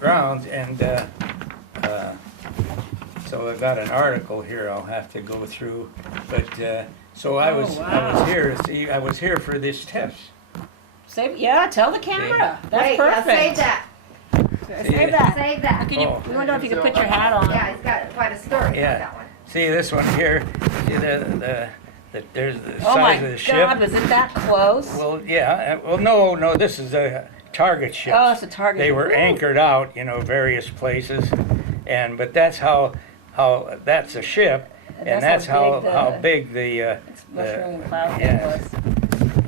grounds, and so I've got an article here I'll have to go through. But so I was here. See, I was here for this test. Yeah, tell the camera. That's Wait, perfect. Yeah, save that. Save that. Save that. Can you, we don't know if you can put your hat on. Yeah, he's got quite a story Yeah. about that one. See this one here. See there's the Oh my size of the ship. God, was it that close? Well, yeah. Well, no. This is a target ship. Oh, it's a target. They were anchored out, various places, but that's how that's a ship, and that's how big the mushroom cloud thing yes. was.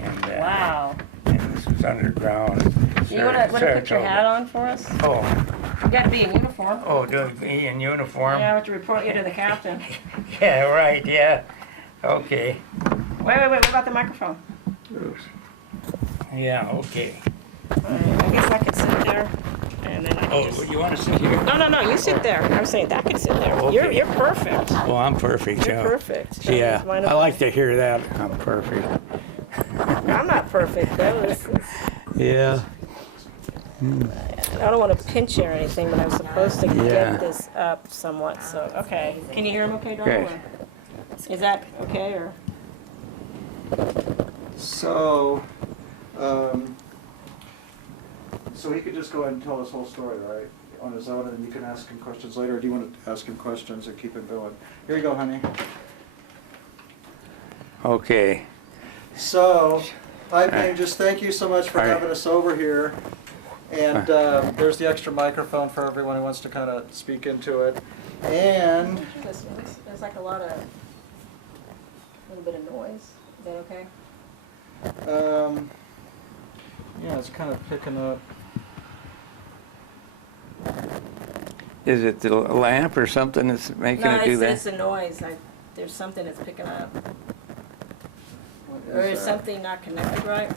And, Wow. And this was underground. You want to put your hat on for us? Oh. You got to be in uniform. Oh, do be in uniform? Yeah, I have to report you to the captain. Yeah, right. Yeah. Okay. Wait. What about the microphone? Oops. Yeah. Okay. I guess I could sit there, and then I can just... you want to sit here? No, you sit there. I'm saying that could sit there. Okay. You're perfect. Well, I'm perfect. You're perfect. Yeah. I like to hear that. I'm perfect. I'm not perfect, though. Yeah. I don't want to pinch you or anything, but I'm supposed to get this up somewhat, so... Okay. Can you hear him okay, Donald? Okay. Is that okay, or...? So, so he could just go ahead and tell his whole story, right, on his own, and you can ask him questions later, or do you want to ask him questions and keep him going? Here you go, honey. Okay. So, hi, Pam, just thank you so much for having us over here. And there's the extra microphone for everyone who wants to kind of speak into it. And... There's like a little bit of noise. Is that okay? Yeah, it's kind of picking up. Is it the lamp or something that's making it do that? No, it's a noise. There's something that's picking up. Or is something not connected right?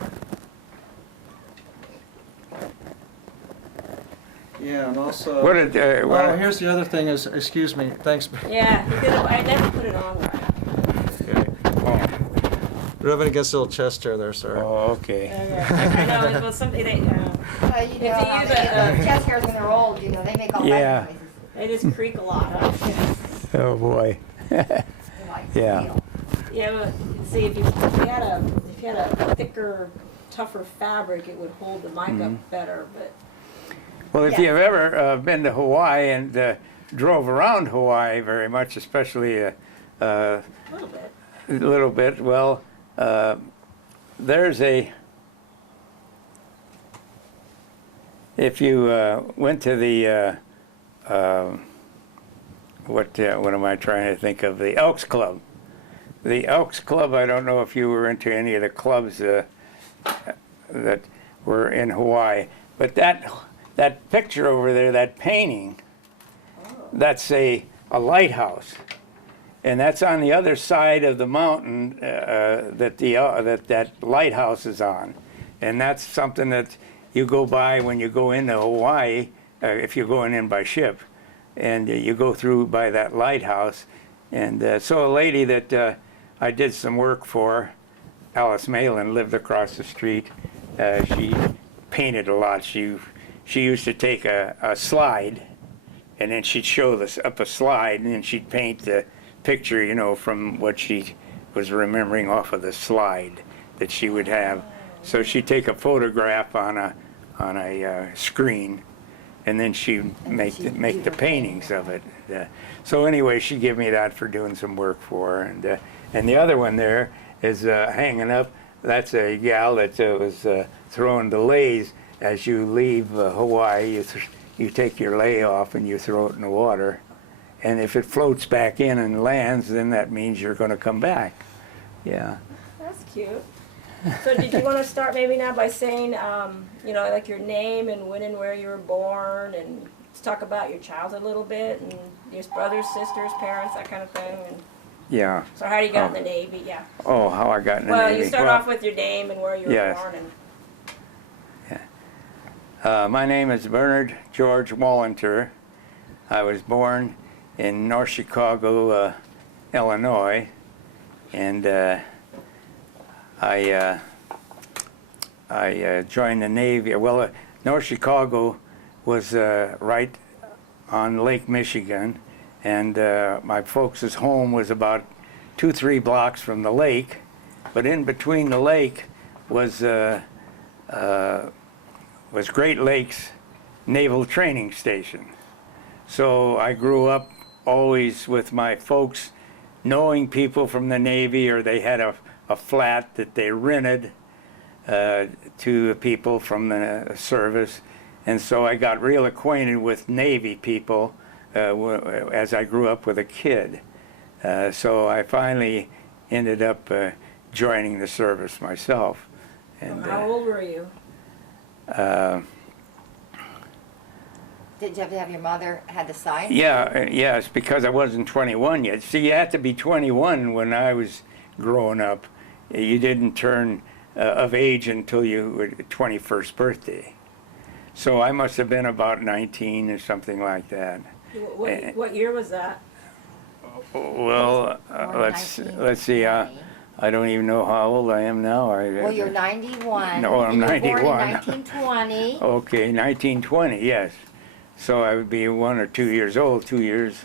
Yeah, and also... What did, here's the other thing is, excuse me, thanks. Yeah, I never put it on right. Okay. Rubbing against the little chest hair there, sir. Oh, okay. I know, well, something they... Well, you know, the chest hairs when they're old, they make all kinds of noises. They just creak a lot, huh? Oh, boy. Yeah. Yeah, but see, if you had a thicker, tougher fabric, it would hold the mic up better, but... Well, if you've ever been to Hawaii and drove around Hawaii very much, especially a little bit, well, there's if you went to the, what am I trying to think of, the Elks Club. The Elks Club, I don't know if you were into any of the clubs that were in Hawaii, but that picture over there, that painting, that's a lighthouse, and that's on the other side of the mountain that lighthouse is on, and that's something that you go by when you go into Hawaii, if you're going in by ship, and you go through by that lighthouse, and so a lady that I did some work for, Alice Malin, lived across the street. She painted a lot. She used to take a slide, and then she'd show this up a slide, and then she'd paint the picture, from what she was remembering off of the slide that she would have. So she'd take a photograph on a screen, and then she'd make the paintings of it. So anyway, she gave me that for doing some work for her, and the other one there is hanging up. That's a gal that was throwing the leis. As you leave Hawaii, you take your lei off and you throw it in the water. And if it floats back in and lands, then that means you're going to come back. Yeah. That's cute. So did you want to start maybe now by saying, like your name and when and where you were born, and let's talk about your childhood a little bit, and your brothers, sisters, parents, that kind of thing. And Yeah. so how you got in the Navy? Yeah. Oh, how I got in the Navy. Well, you start off with your name and where you were born. And my name is Bernard George Wallenter. I was born in North Chicago, Illinois, and I joined the Navy. Well, North Chicago was right on Lake Michigan, and my folks' home was about 2-3 blocks from the lake, but in between the lake was Great Lakes Naval Training Station. So I grew up always with my folks knowing people from the Navy, or they had a flat that they rented to people from the service. And so I got real acquainted with Navy people as I grew up with a kid. So I finally ended up joining the service myself. And, How old were you? Did you have to have your mother had to sign? Yes, because I wasn't 21 yet. See, you had to be 21 when I was growing up. You didn't turn of age until your 21st birthday. So I must have been about 19 or something like that. What year was that? Well, let's see. I don't even know how old I am now. Well, you're 91. No, I'm and you were 91. born in 1920. Okay, 1920, yes. So I would be 1 or 2 years old, 2 years.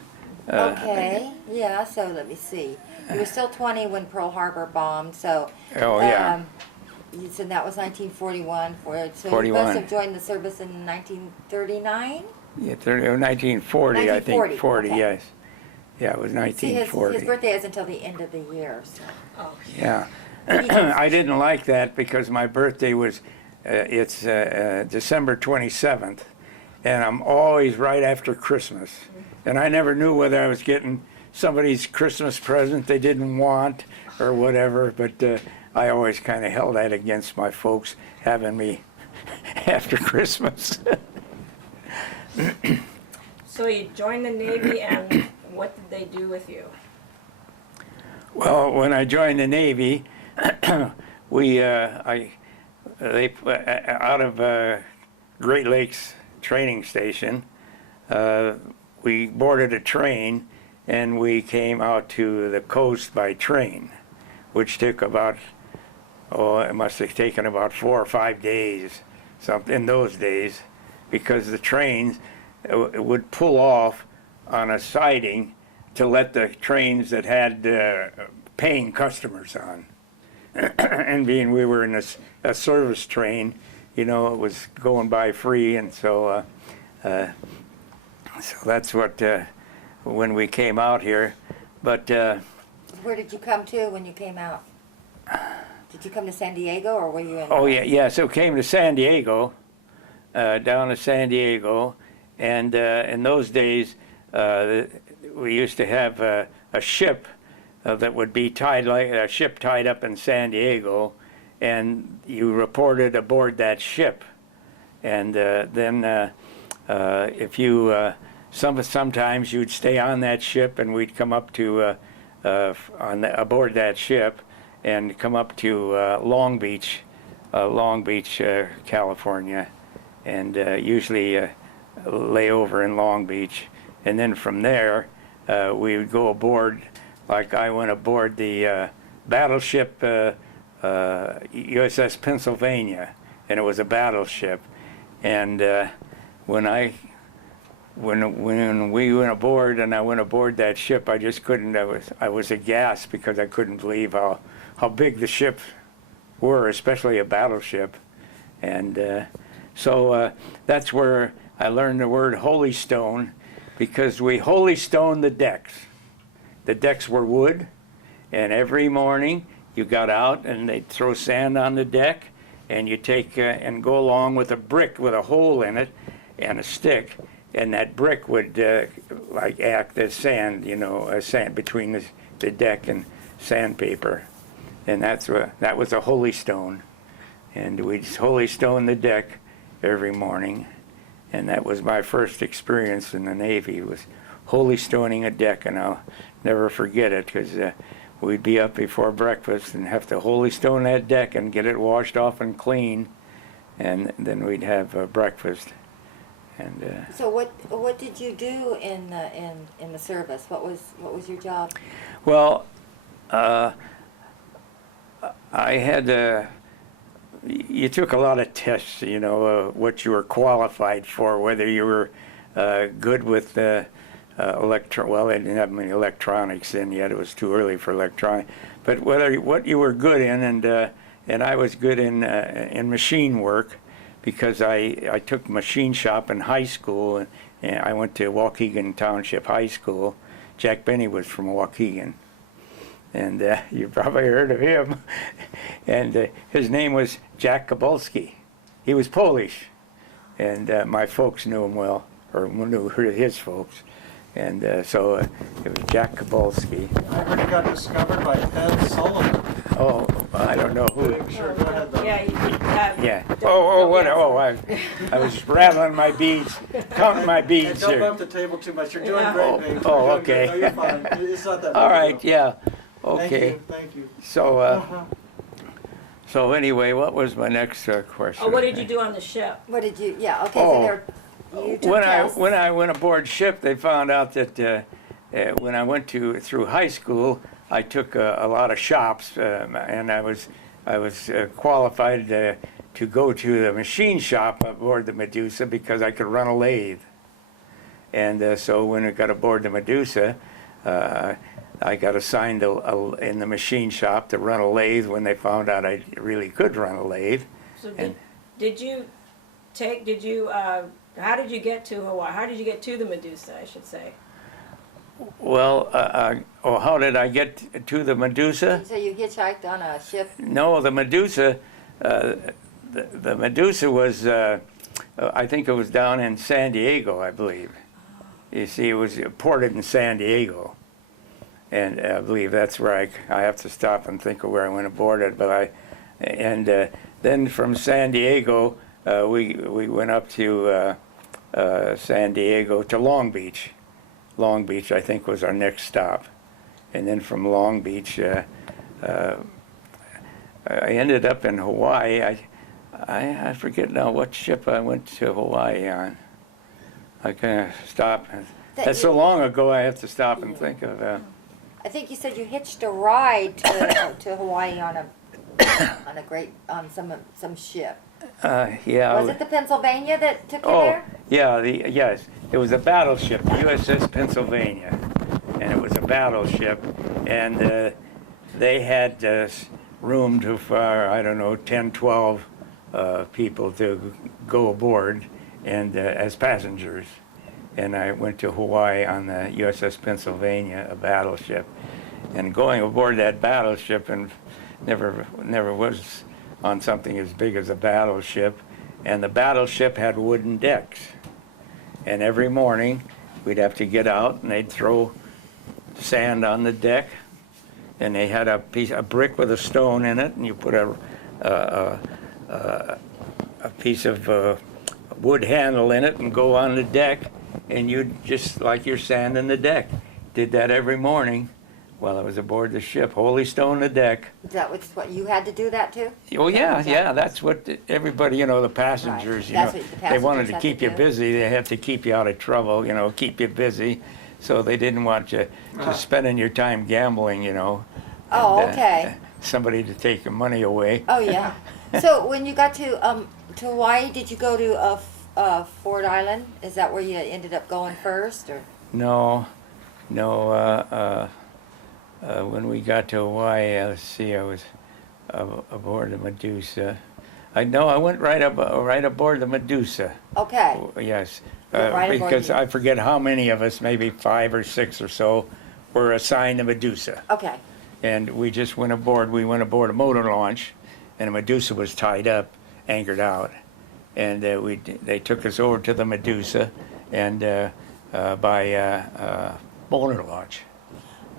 Okay, yeah, so let me see. You were still 20 when Pearl Harbor bombed, so. Oh, yeah. You said that was 1941. So 41. you must have joined the service in 1939? Yeah, 1940, I think. 1940, 40, okay. yes. Yeah, it was See, 1940. his birthday is until the end of the year, so. Oh, Yeah. I didn't like that because my birthday was, it's December 27th, and I'm always right after Christmas. And I never knew whether I was getting somebody's Christmas present they didn't want or whatever, but I always kind of held that against my folks having me after Christmas. so you joined the Navy, and what did they do with you? Well, when I joined the Navy, they out of Great Lakes Training Station, we boarded a train and we came out to the coast by train, which took about, it must have taken about 4 or 5 days, something in those days, because the trains would pull off on a siding to let the trains that had paying customers on. And being we were in a service train, you know, it was going by free, and so that's what, when we came out here. But Where did you come to when you came out? Did you come to San Diego, or were you in? oh yeah, so came to San Diego, down to San Diego, and in those days we used to have a ship that would be tied, like a ship tied up in San Diego, and you reported aboard that ship. And then if you, sometimes you'd stay on that ship, and we'd come up to, aboard that ship, and come up to Long Beach, California, and usually lay over in Long Beach. And then from there, we would go aboard, like I went aboard the battleship USS Pennsylvania, and it was a battleship. And when we went aboard, and I went aboard that ship, I just couldn't. I was aghast because I couldn't believe how big the ships were, especially a battleship. And so that's where I learned the word holy stone, because we holy stoned the decks. The decks were wood, and every morning you got out and they'd throw sand on the deck, and you take and go along with a brick with a hole in it and a stick, and that brick would like act as sand, you know, sand between the deck and sandpaper, and that was a holy stone, and we'd holy stone the deck every morning, and that was my first experience in the Navy, was holy stoning a deck, and I'll never forget it, because we'd be up before breakfast and have to holy stone that deck and get it washed off and clean, and then we'd have breakfast. And so what did you do in the service? What was your job? well, I had you took a lot of tests, you know, what you were qualified for, whether you were good with well, they didn't have many electronics then yet. It was too early for electronic. But what you were good in, and I was good in machine work, because I took machine shop in high school, and I went to Waukegan Township High School. Jack Benny was from Waukegan, and you probably heard of him. And his name was Jack Kabolski. He was Polish, and my folks knew him well, or knew his folks. And so it was Jack Kabolski. I heard he got discovered by Ted Sullivan. Oh, I don't know who. Sure, go ahead, though. Yeah. I was rattling my beads, counting my Hey, beads don't here. bump the table too much. You're doing Yeah. great, babe. You're Oh, doing okay. good. No, you're fine. It's not that big All a right, deal. yeah, Thank okay. you. Thank you. So anyway, what was my next question? Oh, what did you do on the ship? What did you? Yeah. Okay. Oh. So there. You took When tests. I went aboard ship, they found out that when I went through high school, I took a lot of shops, and I was qualified to go to the machine shop aboard the Medusa because I could run a lathe. And so when I got aboard the Medusa, I got assigned in the machine shop to run a lathe when they found out I really could run a lathe. So And- how did you get to Hawaii? How did you get to the Medusa, I should say? Well, how did I get to the Medusa? So you hitchhiked on a ship. No, the Medusa, the Medusa was, I think it was down in San Diego, I believe. You see, it was ported in San Diego. And I believe that's where I have to stop and think of where I went aboard it. But then from San Diego, we went up to San Diego to Long Beach. Long Beach, I think, was our next stop. And then from Long Beach, I ended up in Hawaii. I forget now what ship I went to Hawaii on. I kind of stopped. That's so long ago, I have to stop and think of I think you said you hitched a ride to Hawaii on some ship. yeah. Was it the Pennsylvania that took you Oh, there? yeah, yes. It was a battleship, the USS Pennsylvania. And it was a battleship. And they had room to for, I don't know, 10, 12 people to go aboard and as passengers. And I went to Hawaii on the USS Pennsylvania, a battleship. And going aboard that battleship, and never was on something as big as a battleship. And the battleship had wooden decks. And every morning, we'd have to get out, and they'd throw sand on the deck. And they had a brick with a stone in it, and you put a piece of wood handle in it and go on the deck, and you'd just like you're sanding the deck. Did that every morning while I was aboard the ship. Holy stone the deck. Is that what you had to do that too? Oh yeah, that's what everybody, the passengers, Right. That's what the they wanted passengers to had keep to you do. busy. They had to keep you out of trouble, keep you busy. So they didn't want you just spending your time gambling, Oh, and, okay. somebody to take your money away. Oh yeah. So when you got to Hawaii, did you go to Ford Island? Is that where you ended up going first, or? No. When we got to Hawaii, let's see, I was aboard the Medusa. I went right aboard the Medusa. Okay. Yes, Went right aboard because the- I forget how many of us, maybe 5 or 6 or so, were assigned to Medusa. Okay. And we just went aboard. We went aboard a motor launch, and the Medusa was tied up, anchored out. And they took us over to the Medusa, and by motor launch.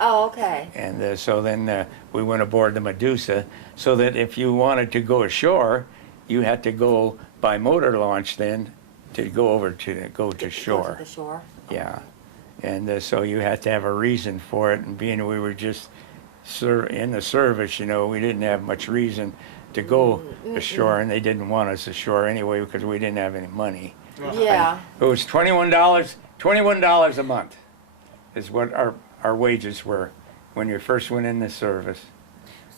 Oh, okay. And so then we went aboard the Medusa, so that if you wanted to go ashore, you had to go by motor launch then to go to Go to shore. the shore. Yeah, and so you had to have a reason for it. And being we were just in the service, we didn't have much reason to go ashore, and they didn't want us ashore anyway because we didn't have any money. Yeah. It was $21 a month is what our wages were when you first went in the service.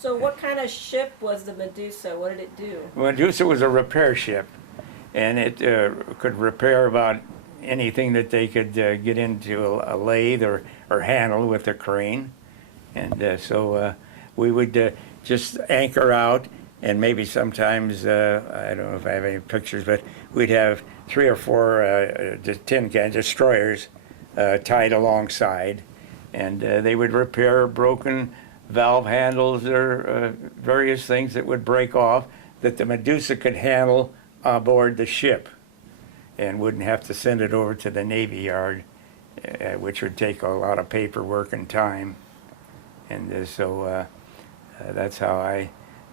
So what kind of ship was the Medusa? What did it do? Medusa was a repair ship, and it could repair about anything that they could get into a lathe or handle with a crane. And so we would just anchor out, and maybe sometimes, I don't know if I have any pictures, but we'd have 3 or 4 tin can destroyers tied alongside, and they would repair broken valve handles or various things that would break off that the Medusa could handle aboard the ship and wouldn't have to send it over to the Navy Yard, which would take a lot of paperwork and time. And so that's how I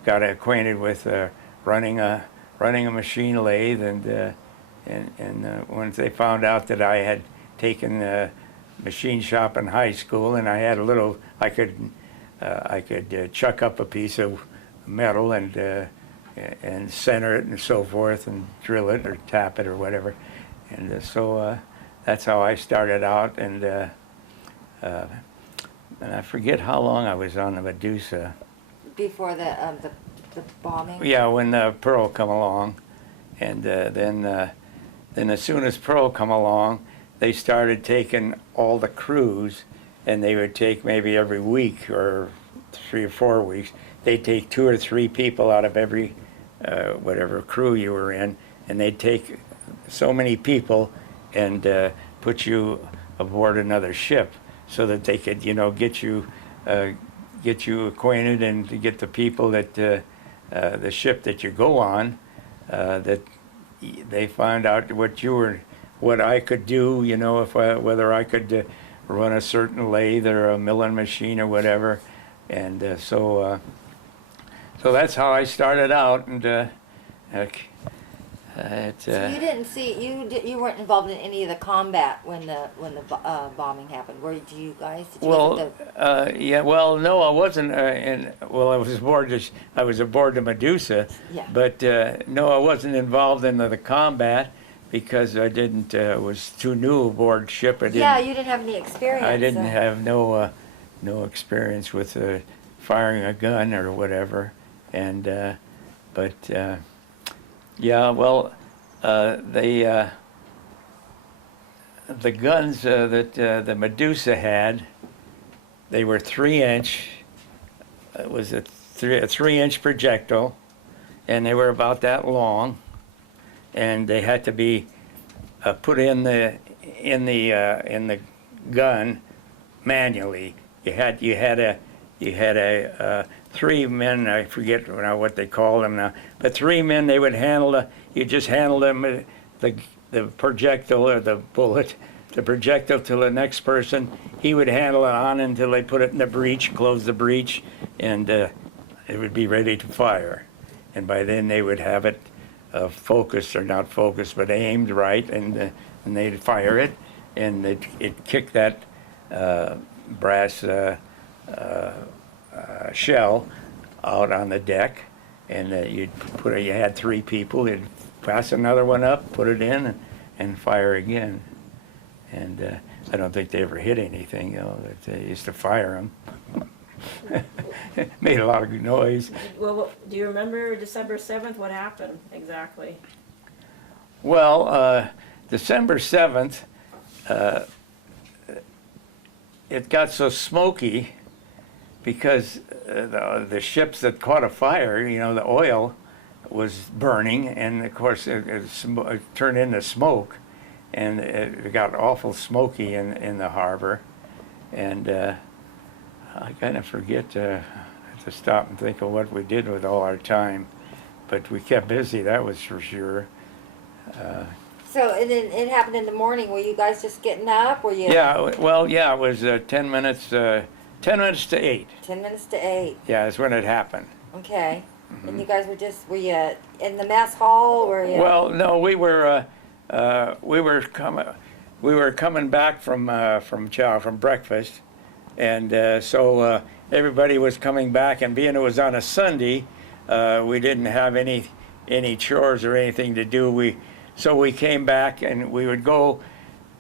got acquainted with running a machine lathe. And once they found out that I had taken machine shop in high school, and I had a little, I could chuck up a piece of metal and center it and so forth, and drill it or tap it or whatever. And so that's how I started out. And I forget how long I was on the Medusa. Before the bombing? Yeah, when Pearl come along. And then as soon as Pearl come along, they started taking all the crews, and they would take maybe every week or 3 or 4 weeks, they'd take 2 or 3 people out of every whatever crew you were in, and they'd take so many people and put you aboard another ship so that they could, get you acquainted and to get the people that the ship that you go on, that they find out what I could do, whether I could run a certain lathe or a milling machine or whatever. And so that's how I started out. And So you didn't see, you weren't involved in any of the combat when the bombing happened, were you guys? Did you well, no, I wasn't. I was aboard the Medusa, Yeah. but no, I wasn't involved in the combat because I didn't. Was too new aboard ship. you didn't have any experience. I didn't so. have no experience with firing a gun or whatever, and the guns that the Medusa had, they were 3-inch. It was a 3-inch projectile, and they were about that long, and they had to be put in the gun manually. You had 3 men. I forget now what they call them now, but 3 men. They would handle you just handle them the projectile or the bullet, the projectile to the next person. He would handle it on until they put it in the breech, close the breech, and it would be ready to fire. And by then they would have it focused, or not focused, but aimed right, and they'd fire it, and it'd kick that brass shell out on the deck, and you had 3 people. You'd pass another one up, put it in, and fire again. And I don't think they ever hit anything. They used to fire them. Made a lot of noise. Well, do you remember December 7th? What happened exactly? Well, December 7th, it got so smoky because the ships that caught a fire, the oil was burning, and of course it turned into smoke, and it got awful smoky in the harbor. And I kind of forget to stop and think of what we did with all our time, but we kept busy, that was for sure. So, and then it happened in the morning. Were you guys just getting up? Were you? Yeah, well, yeah, it was 10 minutes to 8. 10 minutes to 8. Yeah, that's when it happened. Okay. And you guys were you in the mess hall? Were you? Well, no, we were coming back from breakfast, and so everybody was coming back, and being it was on a Sunday, we didn't have any chores or anything to do. So we came back, and we would go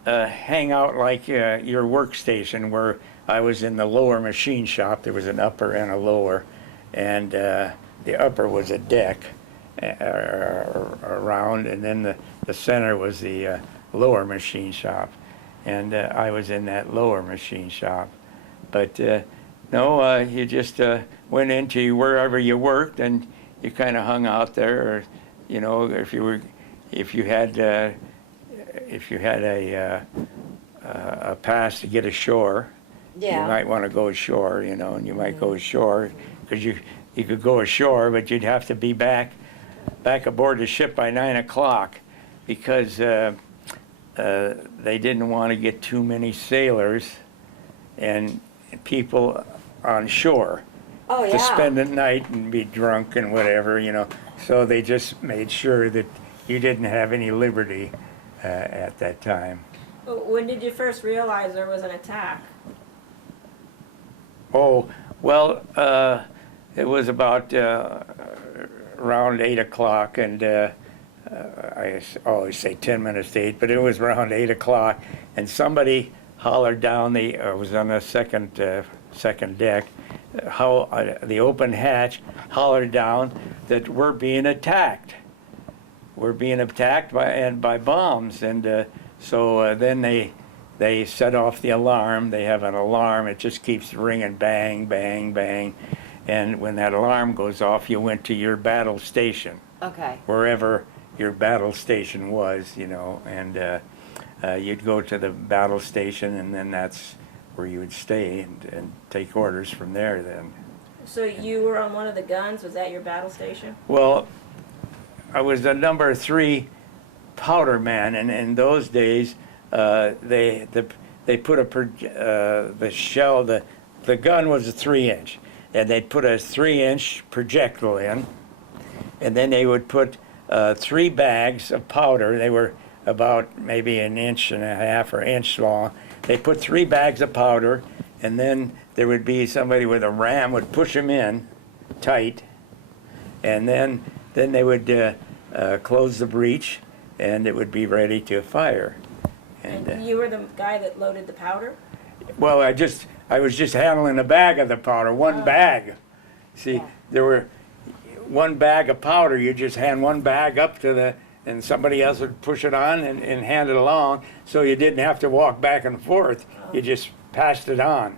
hang out like your workstation, where I was in the lower machine shop. There was an upper and a lower, and the upper was a deck around, and then the center was the lower machine shop, and I was in that lower machine shop. But no, you just went into wherever you worked, and you kind of hung out there, or you know, if you had a pass to get ashore, you might want to go ashore, you know, and you might go ashore because you could go ashore, but you'd have to be back aboard the ship by 9 o'clock because they didn't want to get too many sailors and people on shore to spend the night and be drunk and whatever, you know. So they just made sure that you didn't have any liberty at that time. When did you first realize there was an attack? Oh, well, it was about around 8 o'clock, and I always say 10 minutes to 8, but it was around 8 o'clock, and somebody hollered down I was on the second deck, the open hatch hollered down that we're being attacked. We're being attacked by bombs, and so then they set off the alarm. They have an alarm. It just keeps ringing, bang, bang, bang. And when that alarm goes off, you went to your battle station. Okay. Wherever your battle station was, you know, and you'd go to the battle station, and then that's where you would stay and take orders from there then. So you were on one of the guns? Was that your battle station? Well, I was the number 3 powder man, and in those days, they put the shell, the gun was a 3-inch, and they'd put a 3-inch projectile in, and then they would put 3 bags of powder. They were about maybe 1.5 inches or inch long. They put 3 bags of powder, and then there would be somebody with a ram would push them in tight, and then they would close the breech, and it would be ready to fire. And you were the guy that loaded the powder? Well, I was just handling a bag of the powder, one bag. See, there were 1 bag of powder. You just hand 1 bag up to and somebody else would push it on and hand it along, so you didn't have to walk back and forth. You just passed it on.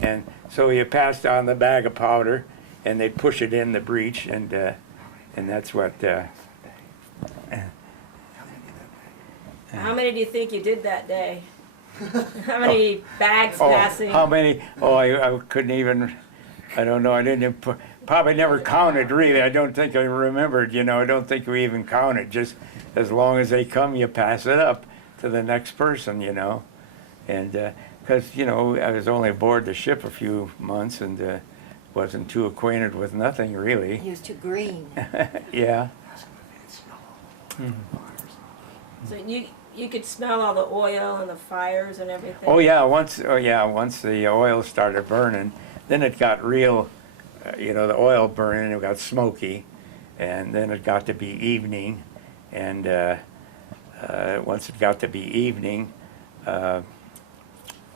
And so you passed on the bag of powder, and they'd push it in the breech, and that's what. How many do you think you did that day? How many bags passing? How many? Oh, I couldn't even. I don't know. I didn't probably never counted really. I don't think I remembered. You know, I don't think we even counted. Just as long as they come, you pass it up to the next person. You know, and because you know I was only aboard the ship a few months and wasn't too acquainted with nothing really. He was too green. Yeah. So you could smell all the oil and the fires and everything? Oh yeah, once the oil started burning, then it got real, you know, the oil burning, it got smoky, and then it got to be evening, and once it got to be evening,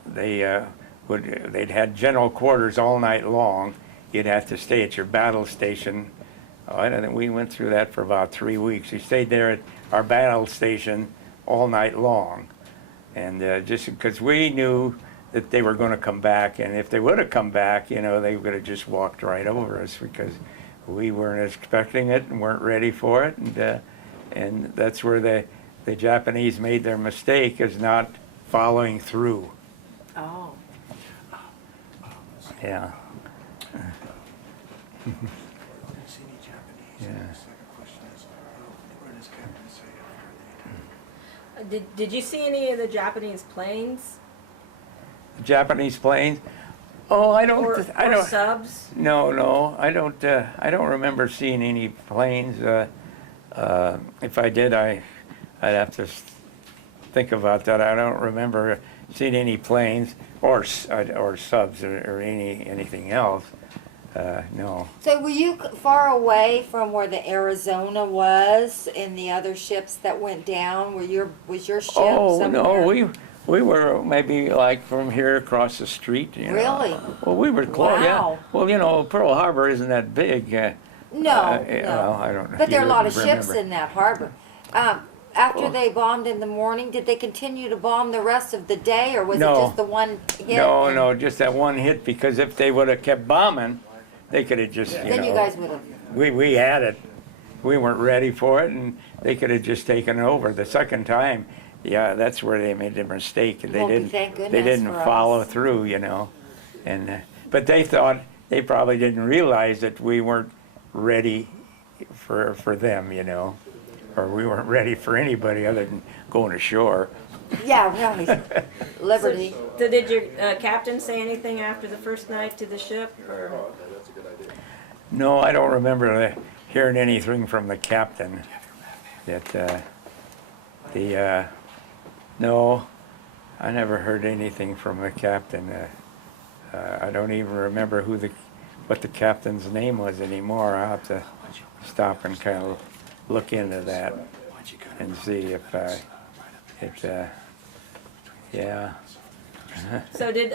they'd had general quarters all night long. You'd have to stay at your battle station. Oh, I don't think we went through that for about 3 weeks. We stayed there at our battle station all night long, and just because we knew that they were going to come back, and if they would have come back, you know, they would have just walked right over us because we weren't expecting it and weren't ready for it, and that's where the Japanese made their mistake, is not following through. Oh. Yeah. Did you see any of the Japanese planes? Japanese planes? Oh, I don't. Or subs? No, I don't remember seeing any planes. If I did, I'd have to think about that. I don't remember seeing any planes or subs or anything else. No. So were you far away from where the Arizona was and the other ships that went down? Was your ship Oh somewhere? no, We were maybe like from here across the street. You know. Really? Well, we were close. Yeah. Wow. Well, you know, Pearl Harbor isn't that big. No, Well, no. I don't know. But there are a You lot of wouldn't ships remember. in that harbor. After Well- they bombed in the morning, did they continue to bomb the rest of the day, or was No. it just the one hit? No, and no, just that one hit. Because if they would have kept bombing, they could have just. Then know, you guys would have. we had it. We weren't ready for it, and they could have just taken over. The second time, yeah, that's where they made their mistake. They Well, didn't. thank They goodness didn't for follow us. through, you know, and but they thought they probably didn't realize that we weren't ready for them, you know, or we weren't ready for anybody other than going ashore. Yeah, really. Liberty. So did your captain say anything after the first night to the ship? Or? No, I don't remember hearing anything from the captain. That no, I never heard anything from the captain. I don't even remember what the captain's name was anymore. I'll have to stop and kind of look into that and see if yeah. So did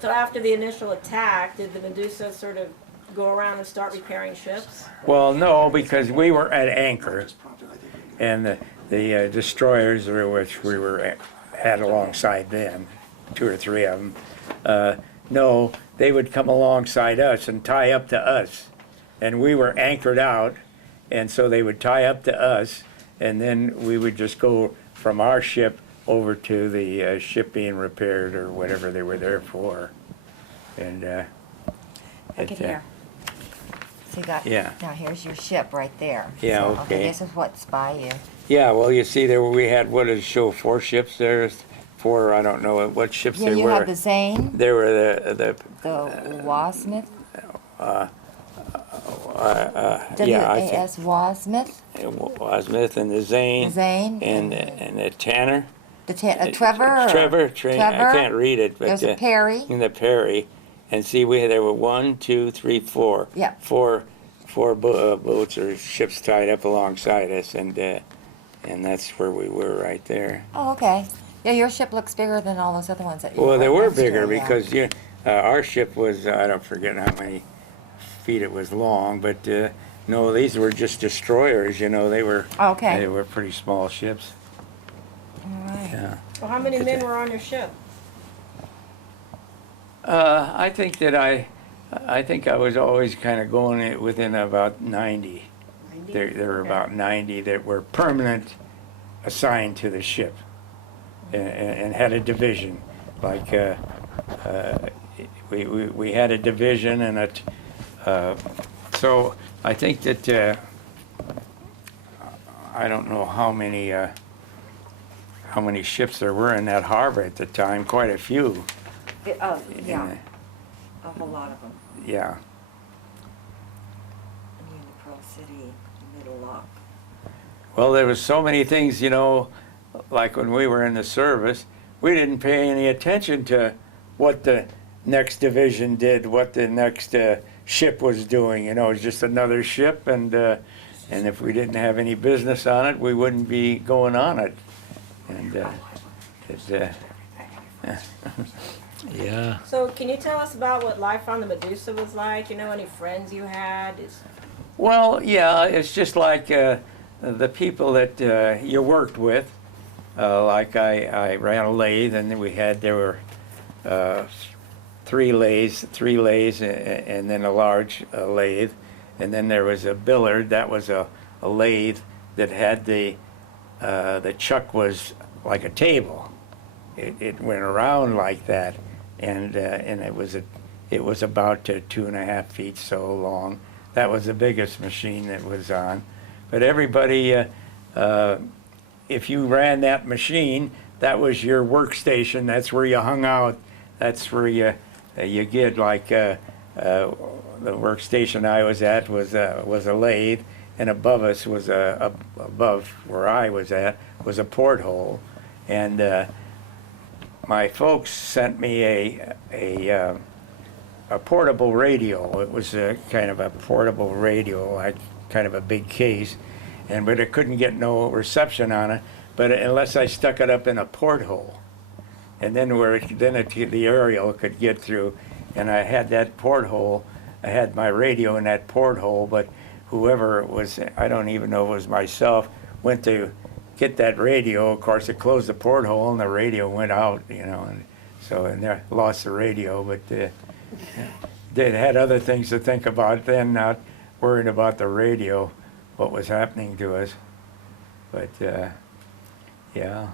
so after the initial attack, did the Medusa sort of go around and start repairing ships? Well, no, because we were at anchor, and the destroyers, which we were had alongside them, 2 or 3 of them, no, they would come alongside us and tie up to us, and we were anchored out, and so they would tie up to us, and then we would just go from our ship over to the ship being repaired or whatever they were there for, and Look at it, here. So you got, Yeah. now here's your ship right there. Yeah, So, okay. This is what's by you. yeah, well, you see there we had, what did it show, 4 ships there? 4, I don't know what ships Yeah, they you were. have the Zane, They were the the Wasmith, yeah, I think W-A-S Wasmith, Wasmith and the Zane, the Zane, and the Tanner. the Trevor. or- Trevor, I Trevor. can't read it, but There's a Perry. and the Perry, and see there were 1, 2, 3, 4. Yeah. Four boats or ships tied up alongside us, and that's where we were right there. Oh, okay. Yeah, your ship looks bigger than all those other ones that you Well, they right were next to it, bigger yeah. because our ship was, I don't forget how many feet it was long, but no, these were just destroyers, you know, they were Oh, okay. they were pretty small ships. All right. Yeah. Well, how many men were on your ship? I think that I think I was always kind of going within about 90. 90? There were Okay. about 90 that were permanent assigned to the ship and had a division. Like we had a division and so I think that I don't know how many ships there were in that harbor at the time. Quite a few. Oh, in yeah, the- a whole lot of them. yeah. In the Pearl City Middle Lock. Well, there was so many things, you know, like when we were in the service, we didn't pay any attention to what the next division did, what the next ship was doing. You know, it was just another ship, and if we didn't have any business on it, we wouldn't be going on it. And yeah. So can you tell us about what life on the Medusa was like? You know, any friends you had? Well, yeah, it's just like the people that you worked with. Like I ran a lathe, and then there were 3 lathes, and then a large lathe, and then there was a billard. That was a lathe that had the chuck was like a table. It went around like that, and it was about 2.5 feet so long. That was the biggest machine that was on. But everybody, if you ran that machine, that was your workstation. That's where you hung out. That's where you get like the workstation I was at was a lathe, and above us was above where I was at was a porthole, and my folks sent me a portable radio. It was a kind of a portable radio, like kind of a big case, but it couldn't get no reception on it, but unless I stuck it up in a porthole. and then the aerial could get through, and I had that porthole. I had my radio in that porthole, but whoever it was, I don't even know if it was myself, went to get that radio. Of course, it closed the porthole and the radio went out, and so they lost the radio. But they had other things to think about then, not worried about the radio, what was happening to us. But yeah.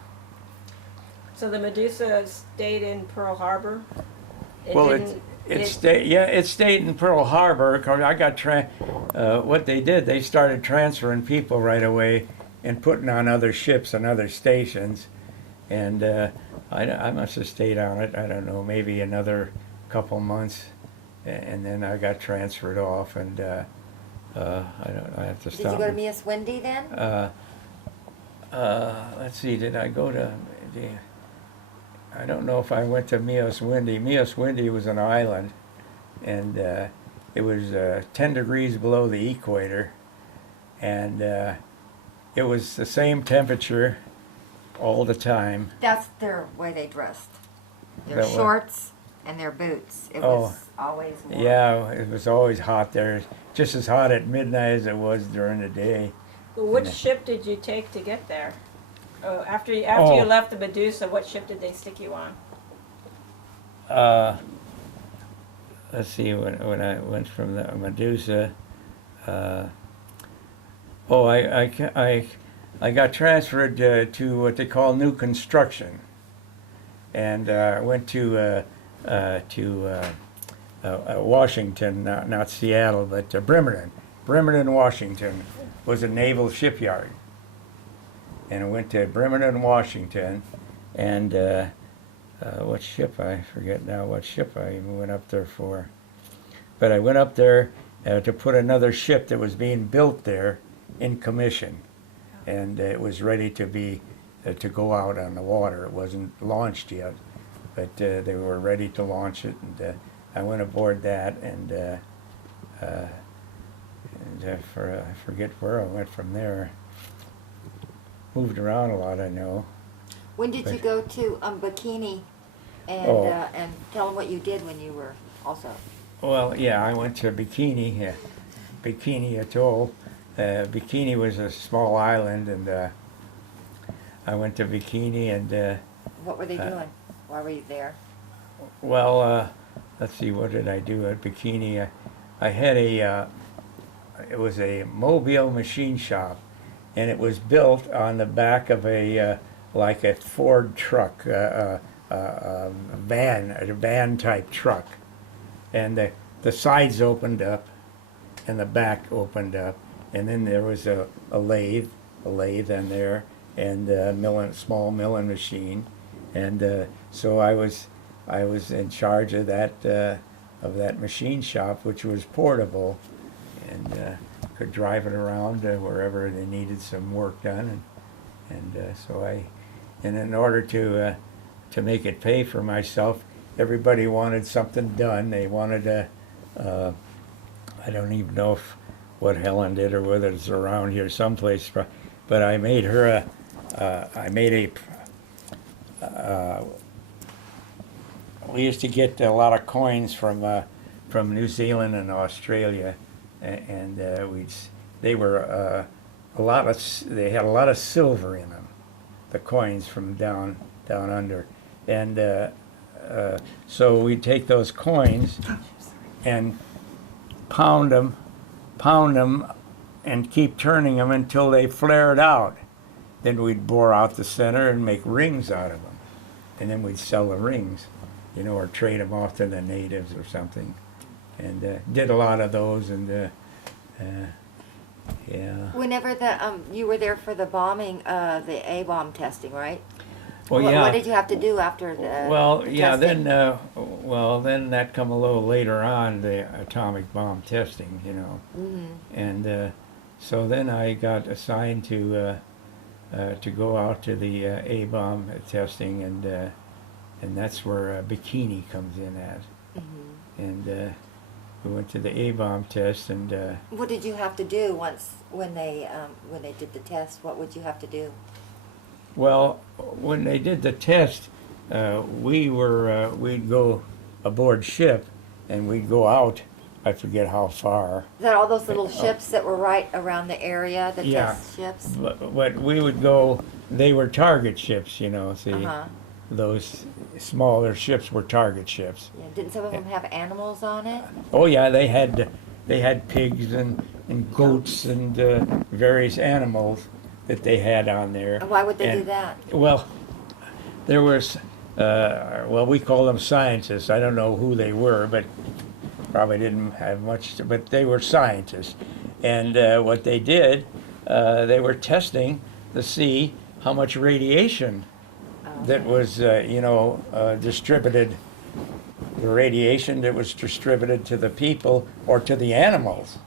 So the Medusa stayed in Pearl Harbor? It stayed in Pearl Harbor. 'Cause I got what they did, they started transferring people right away and putting on other ships and other stations, and I must have stayed on it. I don't know, maybe another couple months, and then I got transferred off, and I have to stop. Did you go to Mias Wendy then? Let's see, did I go to? I don't know if I went to Mias Wendy. Mias Wendy was an island, and it was 10 degrees below the equator, and it was the same temperature all the time. That's their way they dressed. Their That way. shorts and their boots. It was always warm. Yeah, it was always hot there, just as hot at midnight as it was during the day. Well, which ship did you take to get there? Oh, after you Oh. left the Medusa, what ship did they stick you on? Let's see, when I went from the Medusa, I got transferred to what they call new construction, and I went to Washington, not Seattle, but Bremerton. Bremerton, Washington was a naval shipyard, and I went to Bremerton, Washington, and what ship, I forget now what ship I even went up there for. But I went up there to put another ship that was being built there in commission, and it was ready to be to go out on the water. It wasn't launched yet, but they were ready to launch it, and I went aboard that, and I forget where I went from there. Moved around a lot, I know. When did you go to Bikini and Oh. and tell them what you did when you were also? Well, yeah, I went to Bikini, Bikini Atoll. Bikini was a small island, and I went to Bikini, and What were they doing? Why were you there? well, let's see, what did I do at Bikini? I had it was a mobile machine shop, and it was built on the back of like a Ford truck, a van type truck, and the sides opened up, and the back opened up, and then there was a lathe in there, and a small milling machine, and so I was in charge of that machine shop, which was portable, and could drive it around wherever they needed some work done, and in order to make it pay for myself, everybody wanted something done. They wanted I don't even know what Helen did or whether it's around here someplace, but I made her we used to get a lot of coins from New Zealand and Australia, and they had a lot of silver in them, the coins from down under, and so we'd take those coins and pound them, and keep turning them until they flared out. Then we'd bore out the center and make rings out of them, and then we'd sell the rings, or trade them off to the natives or something, and did a lot of those, and yeah. Whenever you were there for the bombing, the A-bomb testing, right? Well, What yeah. did you have to do after the Well, the yeah. testing? Then that come a little later on, the atomic bomb testing, and so then I got assigned to go out to the A-bomb testing, and that's where Bikini comes in at, and we went to the A-bomb test, and What did you have to do when they did the test? What would you have to do? well, when they did the test, we'd go aboard ship, and we'd go out. I forget how far. Is that all those little ships that were right around the area, the Yeah. test ships? But we would go. They were target ships, you know. See, Uh-huh. those smaller ships were target ships. Yeah. Didn't some of them have animals on it? Oh yeah, they had pigs and goats and various animals that they had on there. And why would they do And- that? Well, there was, well, we call them scientists. I don't know who they were, but probably didn't have much, but they were scientists. And what they did, they were testing to see how much radiation that was, distributed, the radiation that was distributed to the people or to the animals.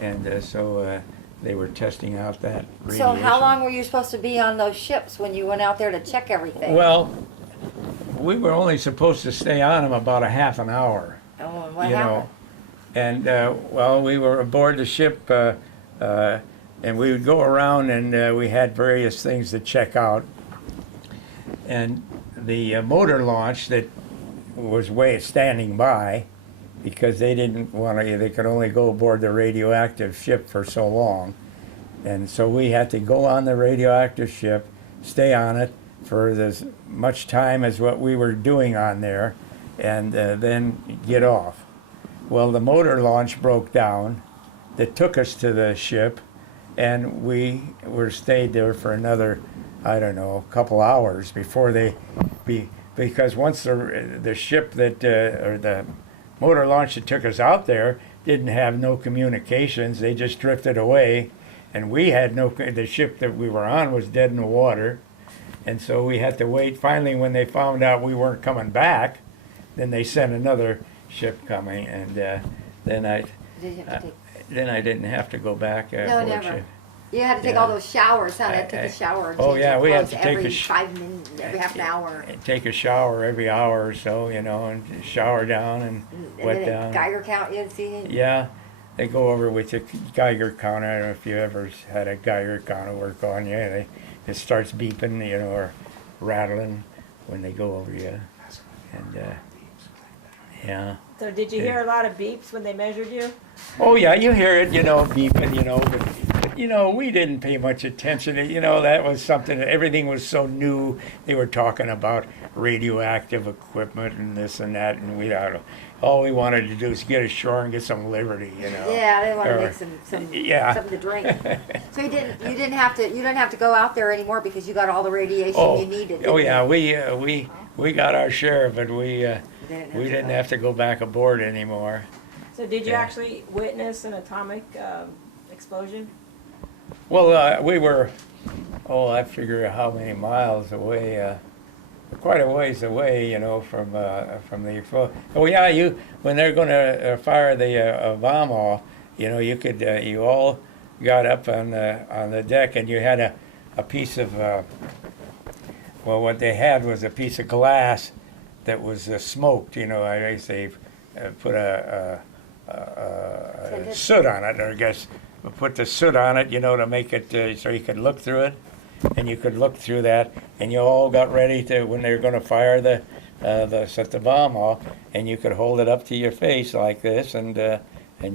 And so they were testing out that radiation. So how long were you supposed to be on those ships when you went out there to check everything? Well, we were only supposed to stay on them about a half an hour. Oh, and what you happened? know. And well, we were aboard the ship, and we would go around, and we had various things to check out. And the motor launch that was standing by, because they didn't want to, they could only go aboard the radioactive ship for so long. And so we had to go on the radioactive ship, stay on it for as much time as what we were doing on there, and then get off. Well, the motor launch broke down that took us to the ship, and we were stayed there for another, I don't know, couple hours before because once the ship that, or the motor launch that took us out there didn't have no communications, they just drifted away, and we had the ship that we were on was dead in the water, and so we had to wait. Finally, when they found out we weren't coming back, then they sent another ship coming, and then I Did you have to take, didn't have to go back. no, aboard never. ship. You had to take Yeah. all those showers, huh? They took a shower and Oh, change yeah, your we had clothes to take every a sh- 5 minutes, every half an hour. Take a shower every hour or so, you know, and shower down and And wet then they down. Geiger count you, see? Yeah, they go over with the Geiger counter. I don't know if you ever had a Geiger counter work on you. It starts beeping, you know, or rattling when they go over you. And yeah. So did you hear a lot of beeps when they measured you? Oh yeah, you hear it, you know, beeping, you know, but you know, we didn't pay much attention. You know, that was something. Everything was so new. They were talking about radioactive equipment and this and that, and all we wanted to do was get ashore and get some liberty, you know. Yeah, they want to Or- make some yeah. something to drink. So you didn't have to go out there anymore because you got all the radiation Oh, you needed. oh didn't yeah, you? we got our share of it. We Didn't didn't have to go back aboard anymore. So did you Yeah. actually witness an atomic explosion? Well, we were, I figure how many miles away, quite a ways away, you know, from the. Oh yeah, when they're going to fire the bomb off, you know, you all got up on the deck, and you had a piece of. Well, what they had was a piece of glass that was smoked. You know, I guess they put a soot on it, or I guess put the soot on it, you know, to make it so you could look through it, and you could look through that, and you all got ready to when they were going to fire set the bomb off, and you could hold it up to your face like this, and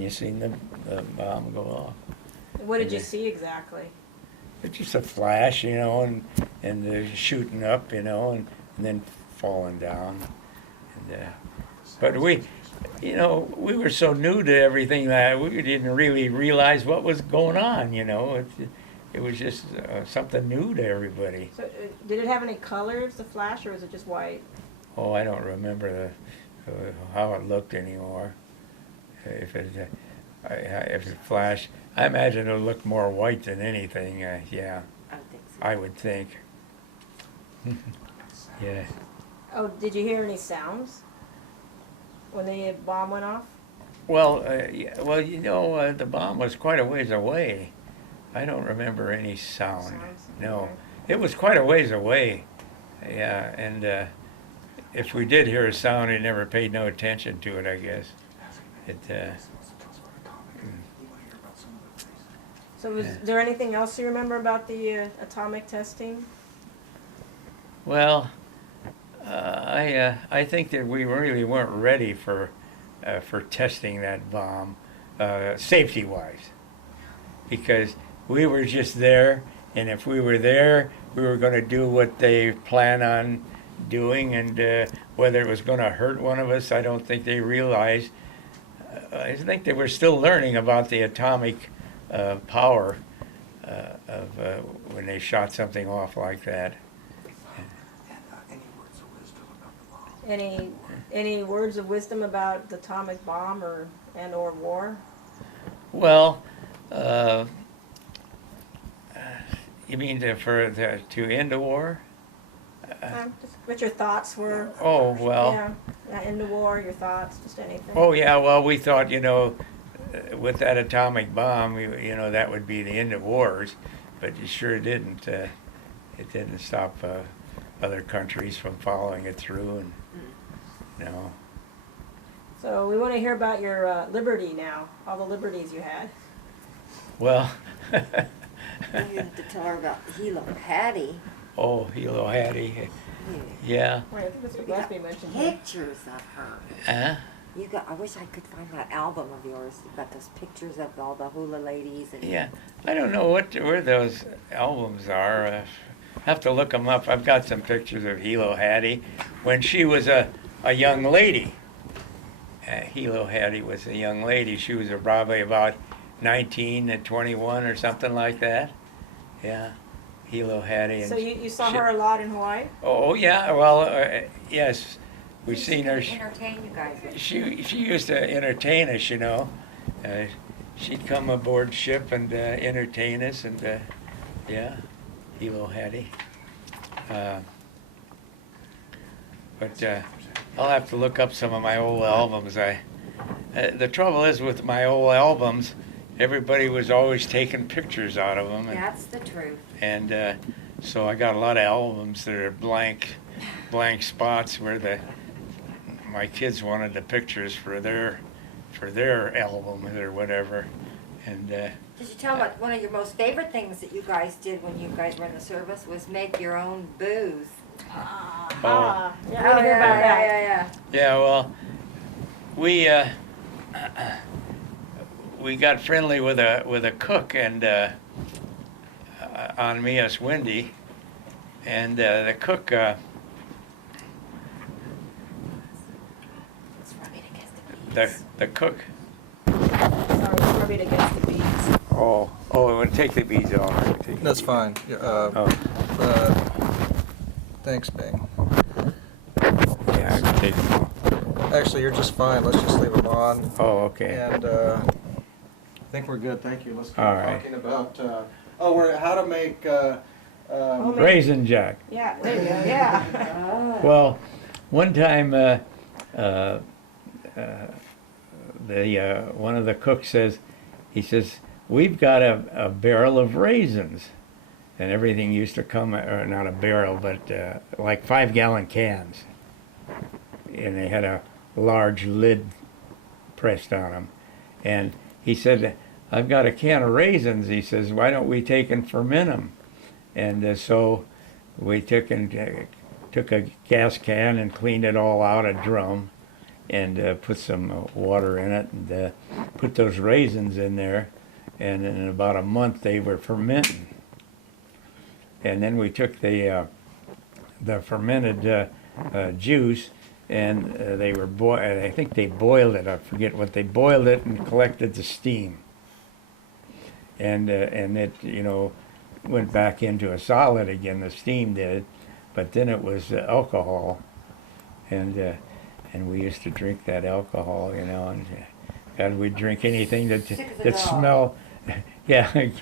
you seen the bomb go off. What did you Yeah. see exactly? It's just a flash, you know, and shooting up, you know, and then falling down, and but we were so new to everything that we didn't really realize what was going on, you know. It was just something new to everybody. So did it have any colors, the flash, or was it just white? Oh, I don't remember how it looked anymore. If it flashed, I imagine it looked more white than anything. Yeah, I don't think so. I would think. Yeah. Oh, did you hear any sounds when the bomb went off? Well, you know, the bomb was quite a ways away. I don't remember any sound. Sounds? No, Okay. it was quite a ways away. Yeah, and if we did hear a sound, we never paid no attention to it, I guess. So was there anything else you remember about the atomic testing? Well, I think that we really weren't ready for testing that bomb, safety-wise, because we were just there, and if we were there, we were going to do what they plan on doing, and whether it was going to hurt one of us, I don't think they realized. I think they were still learning about the atomic power of when they shot something off like that. Any words of wisdom about the atomic bomb or war? Well, you mean to end the war? Just what your thoughts were. Oh, well. Yeah, end the war, your thoughts, just anything. Oh, yeah, well, we thought, with that atomic bomb, that would be the end of wars, but it sure didn't. It didn't stop other countries from following it through, and, So we want to hear about your liberty now, all the liberties you had. Well. You have to tell her about Hilo Hattie. Oh, Hilo Hattie. Yeah. Wait, I think Mr. You got Gillespie mentioned her. pictures of her. Huh? I wish I could find that album of yours. You've got those pictures of all the hula ladies and. Yeah. I don't know where those albums are. Have to look them up. I've got some pictures of Hilo Hattie when she was a young lady. Hilo Hattie was a young lady. She was probably about 19 to 21 or something like that. Yeah. Hilo Hattie. So you saw her a lot in Hawaii? Oh yeah, well, yes, we've seen her. Entertain you guys. She used to entertain us, she'd come aboard ship and entertain us, and yeah, Hilo Hattie. But I'll have to look up some of my old albums. The trouble is with my old albums, everybody was always taking pictures out of them. That's the truth. And so I got a lot of albums that are blank spots where my kids wanted the pictures for their album or whatever. And Did you tell them one of your most favorite things that you guys did when you guys were in the service was make your own booze? Yeah, Oh. I want to hear about that. yeah. yeah, well, we got friendly with a cook and on Mias Windy, and the cook. It's rubbing against the beads. The cook. Sorry, it's rubbing against the beads. Oh, it would take the beads off. That's fine. Oh, Thanks, Bing. yeah, I can take them off. Actually, you're just fine. Let's just leave them on. Oh, okay. And I think we're good. Thank you. Let's keep All right. talking about how to make Raisin Jack. Yeah, there you go. Yeah. Well, one time, one of the cooks says, we've got a barrel of raisins, and everything used to come, or not a barrel, but like 5-gallon cans, and they had a large lid pressed on them, and he said, I've got a can of raisins. He says, why don't we take and ferment them? And so we took a gas can and cleaned it all out, a drum, and put some water in it, and put those raisins in there, and in about a month they were fermenting. And then we took the fermented juice, and they were I think they boiled it. I forget what they boiled it and collected the steam. And it went back into a solid again. The steam did, but then it was alcohol, and we used to drink that alcohol, and God, we'd drink anything that smelled. Yeah, you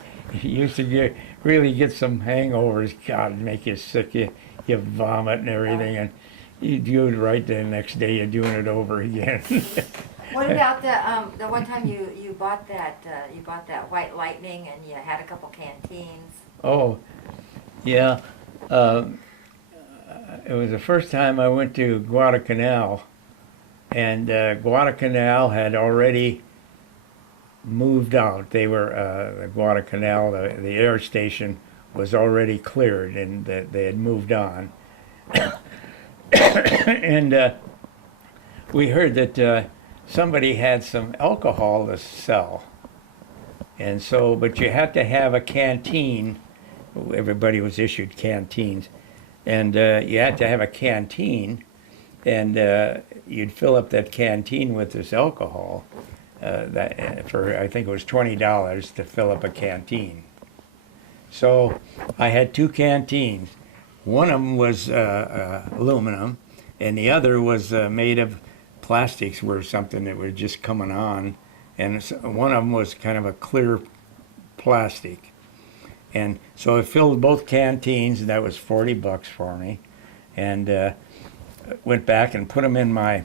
used to really get some hangovers. God, make you sick. You vomit and everything, and you do it right the next day. You're doing it over again. What about the one time you bought that White Lightning and you had a couple canteens? Oh, yeah. It was the first time I went to Guadalcanal, and Guadalcanal had already moved out. They were the Guadalcanal, the air station was already cleared, and they had moved on. And we heard that somebody had some alcohol to sell. And so, but you had to have a canteen. Everybody was issued canteens. And you had to have a canteen, and you'd fill up that canteen with this alcohol. That for, I think it was $20 to fill up a canteen. So I had 2 canteens. One of them was aluminum, and the other was made of plastics, were something that was just coming on. And one of them was kind of a clear plastic. And so I filled both canteens, and that was $40 for me. And went back and put them in my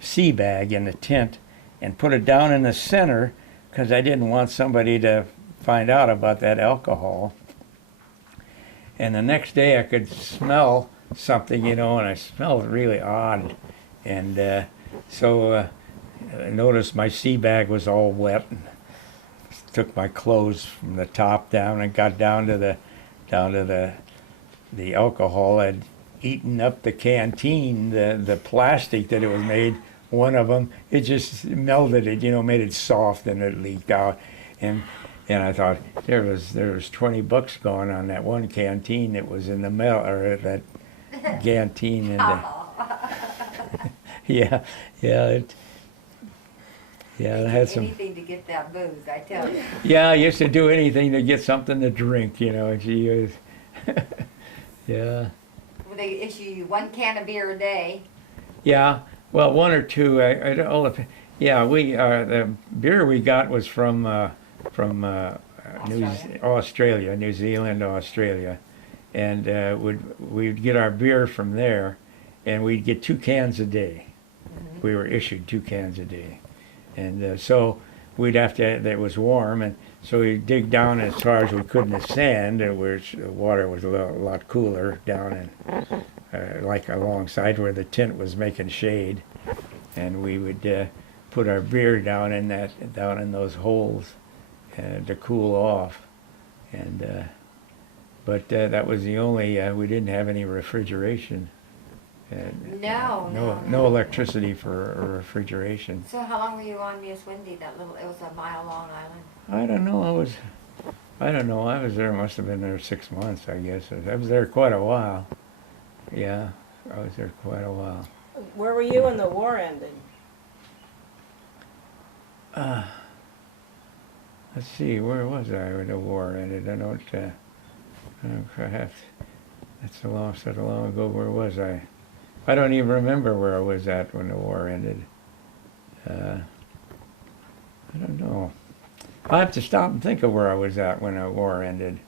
sea bag in the tent and put it down in the center because I didn't want somebody to find out about that alcohol. And the next day I could smell something, and I smelled really odd. And so I noticed my sea bag was all wet. And took my clothes from the top down and got down to the alcohol. Had eaten up the canteen, the plastic that it was made. One of them, it just melted it, made it soft, and it leaked out. And I thought there was $20 gone on that one canteen that was in the mail, or that canteen. And yeah, it had some. Anything to get that booze, I tell you. Yeah, I used to do anything to get something to drink, Gee, yeah. Well, they issue you 1 can of beer a day. Yeah, well, 1 or 2. I don't know if. Yeah, the beer we got was from Australia, New Zealand, Australia, and we'd get our beer from there, and we'd get 2 cans a day. Mm-hmm. We were issued 2 cans a day. And so we'd have to, it was warm, and so we'd dig down as far as we could in the sand, where the water was a lot cooler down in, like alongside where the tent was making shade. And we would put our beer down in those holes to cool off. And but that was the only, we didn't have any refrigeration. No electricity for refrigeration. So how long were you on Miss Windy? It was a mile-long island. I don't know. I was there. Must have been there 6 months, I guess. I was there quite a while. Yeah, I was there quite a while. Where were you when the war ended? Let's see. Where was I when the war ended? I don't. That's so long ago. Where was I? I don't even remember where I was at when the war ended. I don't know. I'll have to stop and think of where I was at when the war ended.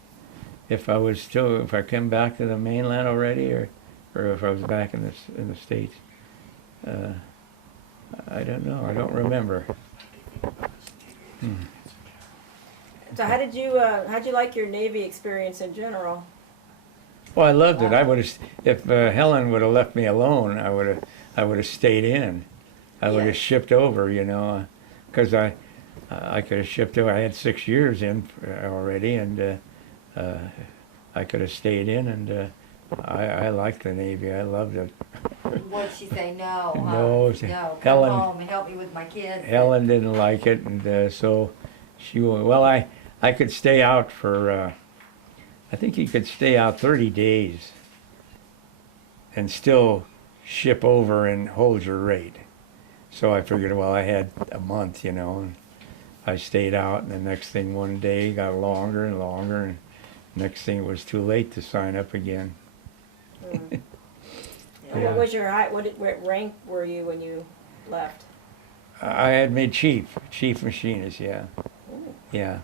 If I came back to the mainland already, or if I was back in the States. I don't know. I don't remember. So how'd you like your Navy experience in general? Well, I loved it. I would have, if Helen would have left me alone, I would have stayed in. I would have shipped over, because I could have shipped over. I had 6 years in already, and I could have stayed in, and I liked the Navy. I loved it. What'd she say? No. No, Come Helen, home and help me with my kids. Helen didn't like it, and so I could stay out for. I think you could stay out 30 days and still ship over and hold your rate. So I figured, well, I had a month, and I stayed out, and the next thing one day got longer and longer, and next thing it was too late to sign up again. Yeah. Yeah. What was your height? What rank were you when you left? I had made chief machinist, yeah. Ooh. Yeah.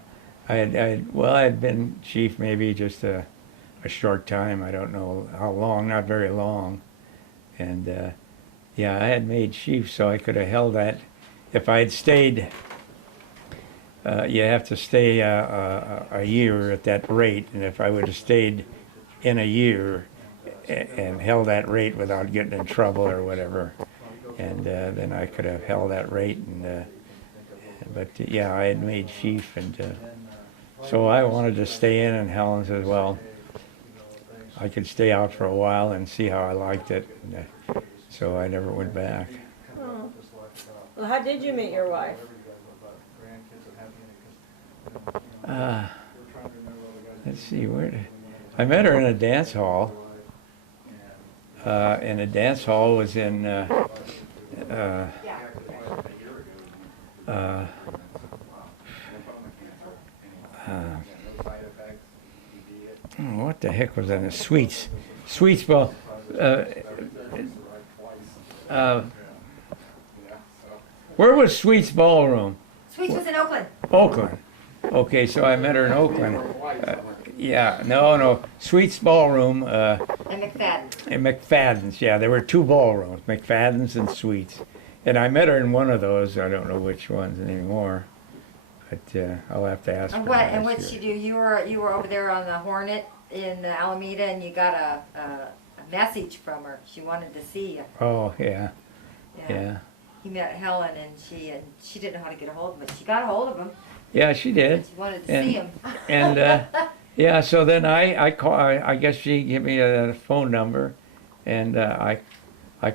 I had been chief maybe just a short time. I don't know how long, not very long. And yeah, I had made chief, so I could have held that. If I had stayed, you have to stay a year at that rate, and if I would have stayed in a year and held that rate without getting in trouble or whatever, and then I could have held that rate. And but yeah, I had made chief, and so I wanted to stay in, and Helen says, well, I could stay out for a while and see how I liked it. And, so I never went back. Oh. Well, how did you meet your wife? Let's see, I met her in a dance hall. And the dance hall was in what the heck was that? Sweets. Well, where was Sweets Ballroom? Sweets was in Oakland. Oakland. Okay, so I met her in Oakland. Yeah, no. Sweets Ballroom. And McFadden. And McFadden's, yeah, there were two ballrooms, McFadden's and Sweets. And I met her in one of those. I don't know which ones anymore, but I'll have to ask her. And what'd she do? You were over there on the Hornet in Alameda, and you got a message from her. She wanted to see you. Oh, yeah. He met Helen, and she didn't know how to get a hold of him, but she got a hold of him. Yeah, she did. She wanted to see him. And yeah, so then I guess she gave me a phone number, and I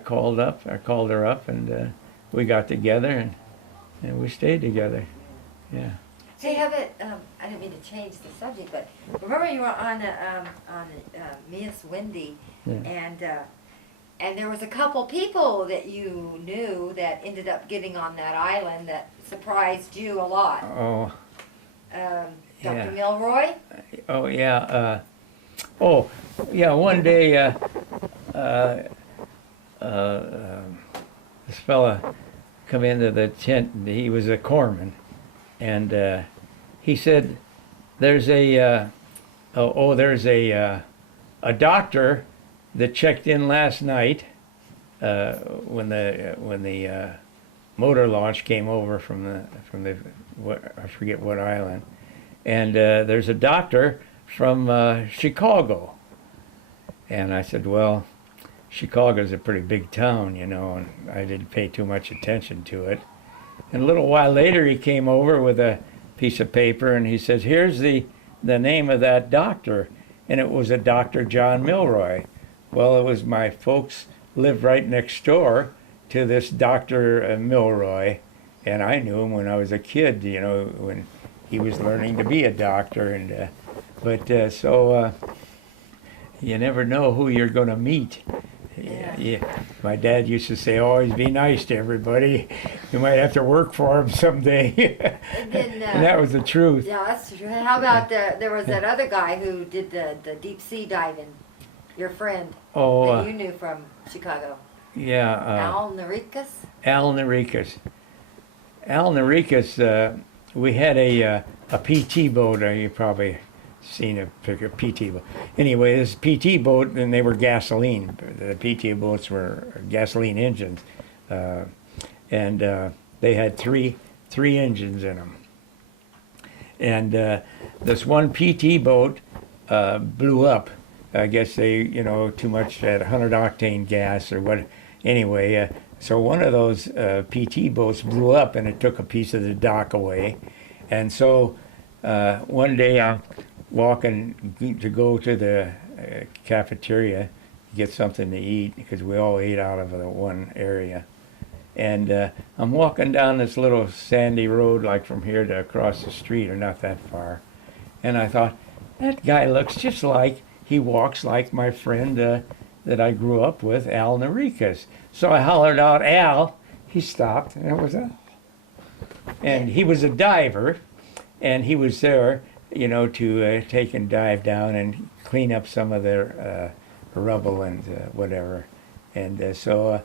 called her up, and we got together, and we stayed together. Yeah. Hey, I didn't mean to change the subject, but remember you were on Miss Wendy, Yeah. and there was a couple people that you knew that ended up getting on that island that surprised you a lot. Oh. Dr. Milroy? Oh, yeah. One day, this fella come into the tent, and he was a corpsman, and he said, there's a doctor that checked in last night when the motor launch came over from the I forget what island, and there's a doctor from Chicago. And I said, well, Chicago's a pretty big town, you know, and I didn't pay too much attention to it. And a little while later, he came over with a piece of paper, and he says, here's the name of that doctor. And it was a Dr. John Milroy. Well, it was my folks lived right next door to this Dr. Milroy, and I knew him when I was a kid, you know, when he was learning to be a doctor. And so you never know who you're going to meet. Yeah. My dad used to say, always be nice to everybody. You might have to work for him someday. And then, and that was the truth. Yeah, that's true. How about there was that other guy who did the deep sea diving, your friend that you knew from Chicago. Yeah. Al Narikas? Al Narikas, we had a PT boat. You probably seen a PT boat. Anyway, this PT boat, and they were gasoline. The PT boats were gasoline engines, and they had three engines in them. And this one PT boat blew up. I guess they, too much had 100 octane gas or what. Anyway, so one of those PT boats blew up, and it took a piece of the dock away. And so one day I'm walking to go to the cafeteria to get something to eat, because we all ate out of the one area. And I'm walking down this little sandy road, like from here to across the street, or not that far. And I thought, that guy looks just like, he walks like my friend that I grew up with, Al Narikas. So I hollered out, Al. He stopped, and it was Al. And he was a diver, and he was there, to take and dive down and clean up some of their rubble and whatever. And so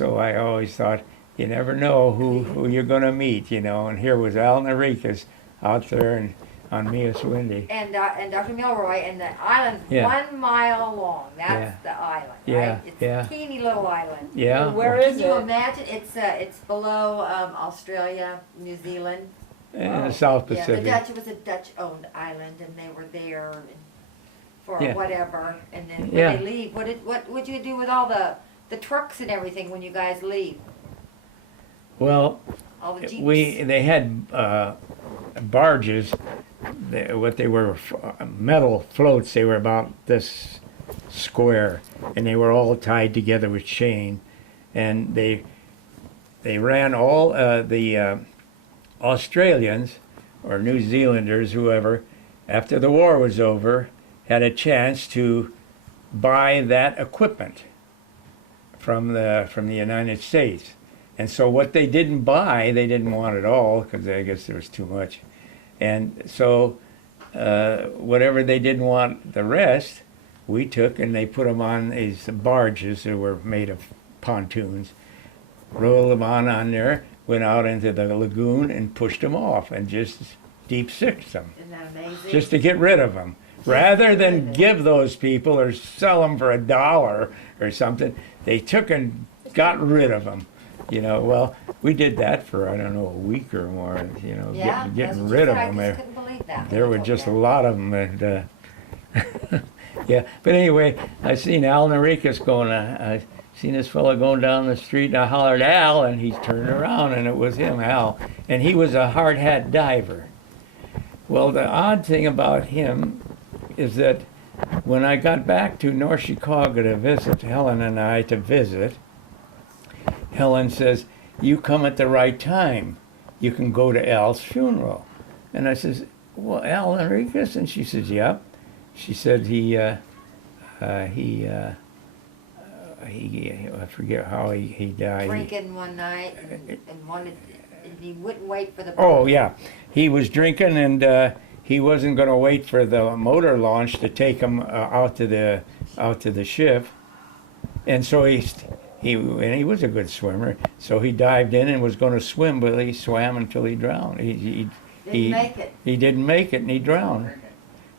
I always thought, you never know who you're going to meet, And here was Al Narikas out there and on Miss Wendy. And Dr. Milroy, and the island 1 mile long. That's the island, right? It's a teeny little island. Yeah. Where is it? Can you imagine? It's below Australia, New Zealand. In the South Pacific. Yeah, it was a Dutch-owned island, and they were there for whatever. And then when they leave, what would you do with all the trucks and everything when you guys leave? Well, all the Jeeps. they had barges. What they were, metal floats. They were about this square, and they were all tied together with chain, and they ran all the Australians or New Zealanders, whoever, after the war was over, had a chance to buy that equipment from the United States. And so what they didn't buy, they didn't want at all, because I guess there was too much. And so whatever they didn't want the rest, we took and they put them on these barges that were made of pontoons, rolled them on there, went out into the lagoon and pushed them off and just deep sixed them, Isn't that amazing? just to get rid of them. Rather than give those people or sell them for $1 or something, they took and got rid of them. You know, well, we did that for, I don't know, a week or more, you know, Yeah, getting rid of I them. just couldn't believe that. There were just a lot of them. And, yeah, but anyway, I seen Al Naricus going, I seen this fellow going down the street, and I hollered, Al, and he turned around, and it was him, Al. And he was a hard hat diver. Well, the odd thing about him is that when I got back to North Chicago to visit, Helen and I to visit, Helen says, you come at the right time. You can go to Al's funeral. And I says, well, Al Enriquez? And she says, yep. She said I forget how he died. Drinking one night and wanted, and he wouldn't wait for the. Oh, yeah. He was drinking, and he wasn't going to wait for the motor launch to take him out to the ship. And so he was a good swimmer, so he dived in and was going to swim, but he swam until he drowned. He Didn't make it. He didn't make it, and he drowned.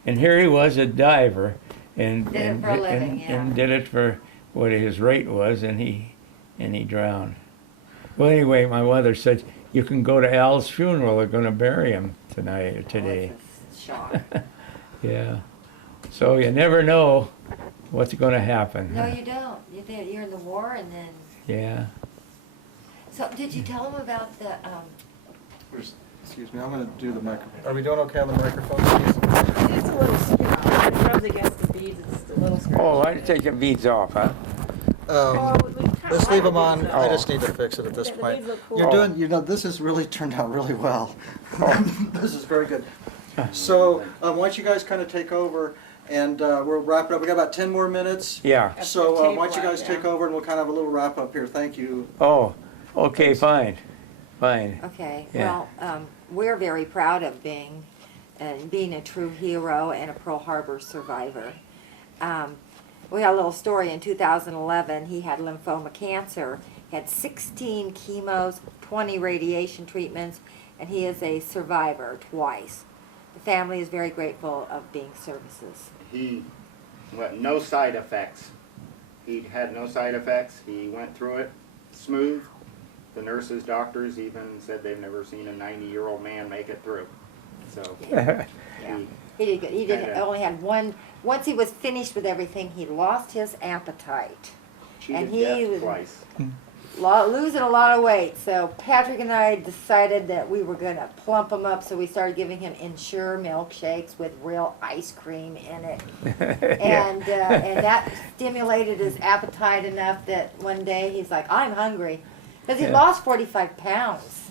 And here he was, a diver, and Did it for a living, and did it for what his rate was, and he drowned. Well, anyway, my mother said, you can go to Al's funeral. They're going to bury him today. It's a shock. Yeah. So you never know what's going to happen. No, you don't. You're in the war, and then. Yeah. So, did you tell them about the? Excuse me, I'm going to do the microphone. Are we doing okay on the microphone, please? It's a little, it rubs against the beads, it's a little scratchy. Oh, I'd take the beads off, huh? Let's leave them on. I Oh. just need to fix it at this The point. beads look cool. You're doing, this has really turned out really well. This is very good. So, why don't you guys kind of take over, and we'll wrap it up. We got about 10 more minutes. Yeah. So, Tape why don't you guys line, take yeah. over, and we'll kind of have a little wrap up here. Thank you. Oh, okay, fine. Okay. Yeah. Well, we're very proud of being a true hero and a Pearl Harbor survivor. We got a little story. In 2011, he had lymphoma cancer. He had 16 chemos, 20 radiation treatments, and he is a survivor twice. The family is very grateful of being services. He, no side effects. He had no side effects. He went through it smooth. The nurses, doctors even said they've never seen a 90-year-old man make it through. So Yeah. He did good. He And, only had one. Once he was finished with everything, he lost his appetite. And cheated he death was- twice. Losing a lot of weight. So Patrick and I decided that we were going to plump him up, so we started giving him Ensure milkshakes with real ice cream in it. And that stimulated his appetite enough that one day he's like, I'm hungry. Because he Yeah. lost 45 pounds.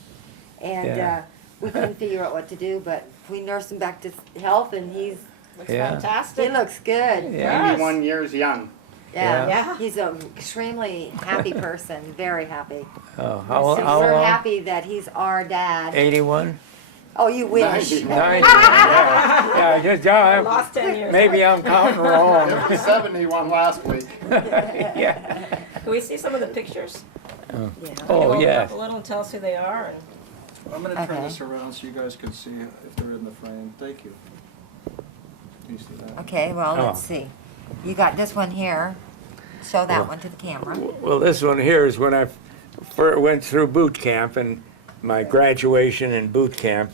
And Yeah. we couldn't figure out what to do, but we nursed him back to health, and Looks Yeah. fantastic. he looks good. Yeah. 91 years young. Yeah. Yeah. He's an extremely happy person, very happy. Oh, So how we're long? happy that he's our dad. 81? Oh, you wish. 91. 90. Yeah, yeah, Lost 10 years. maybe I'm counting wrong. It was 71 last week. Yeah. Can we see some of the pictures? Yeah. Oh, Can you open yes. up a little and tell us who they are? And I'm going to turn Okay. this around so you guys can see if they're in the frame. Thank you. Can you see that? Okay, well, let's Oh. see. You got this one here. Show that Well- one to the camera. Well, this one here is when I went through boot camp and my graduation in boot camp.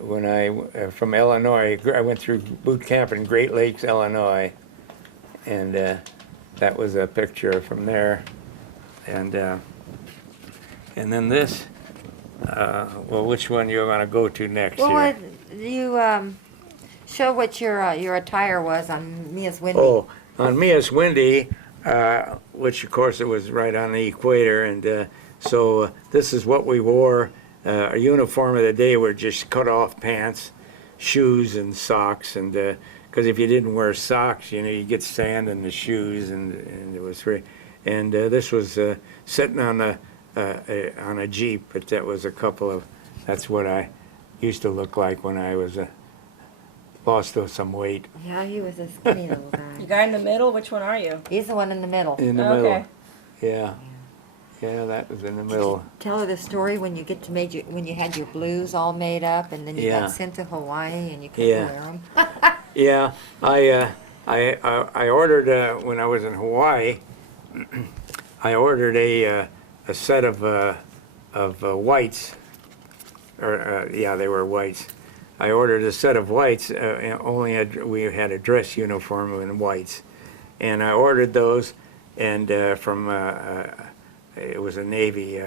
When from Illinois, I went through boot camp in Great Lakes, Illinois, and that was a picture from there. And then this. Well, which one you want to go to next? Well, here? what, you Show what your attire was on Mia's Windy. Oh, on Mia's Windy, which of course it was right on the equator, and so this is what we wore. Our uniform of the day were just cut off pants, shoes, and socks, and because if you didn't wear socks, you know, you get sand in the shoes, and it was very. And this was sitting on a Jeep, but that was a couple of. That's what I used to look like when I was lost some weight. Yeah, he was a skinny little You guy. guy in the middle, which one are you? He's the one in the middle. In the Okay. middle. Yeah. Yeah, that was in the middle. Tell her the story when you when you had your blues all made up, and then you Yeah. got sent to Hawaii and you couldn't Yeah. wear them. Yeah, I ordered when I was in Hawaii. I ordered a set of whites, or yeah, they were whites. I ordered a set of whites. We had a dress uniform in whites, and I ordered those, and from it was a Navy.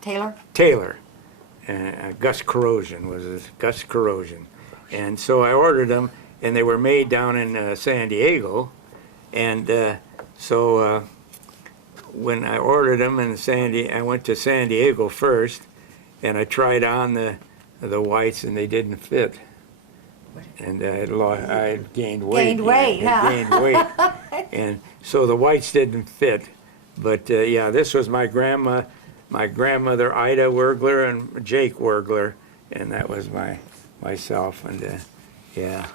Taylor? Taylor. Gus Corrosion was his, Gus Corrosion. And so I ordered them, and they were made down in San Diego. And so when I ordered them in I went to San Diego first, and I tried on the whites, and they didn't fit. And I had gained weight. Gained weight, I huh? gained weight. And so the whites didn't fit. But yeah, this was my grandmother Ida Wergler and Jake Wergler, and that was myself, and yeah,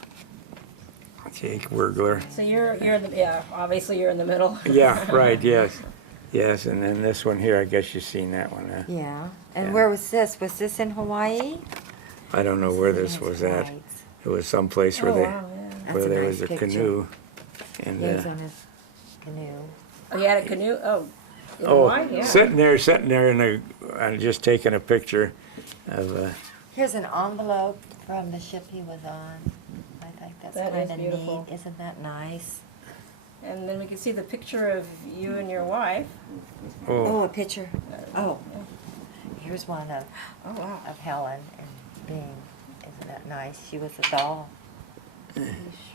Jake Wergler. So you're in the, obviously you're in the middle. Yeah, right, yes, and then this one here, I guess you've seen that one. Yeah. And Yeah. where was this? Was this in Hawaii? I don't know where this was at. Right. It was someplace Oh, where wow, yeah. That's where a there nice was a picture. canoe, and He was on his canoe. Oh, you had a canoe? Oh, in Hawaii? Yeah. sitting there, and I'm just taking a picture of. Here's an envelope from the ship he was on. I think that's That is kind of beautiful. neat. Isn't that nice? And then we can see the picture of you and your wife. Oh, a picture. Oh, here's one Oh, wow. of Helen and Bing. Isn't that nice? She was a doll. He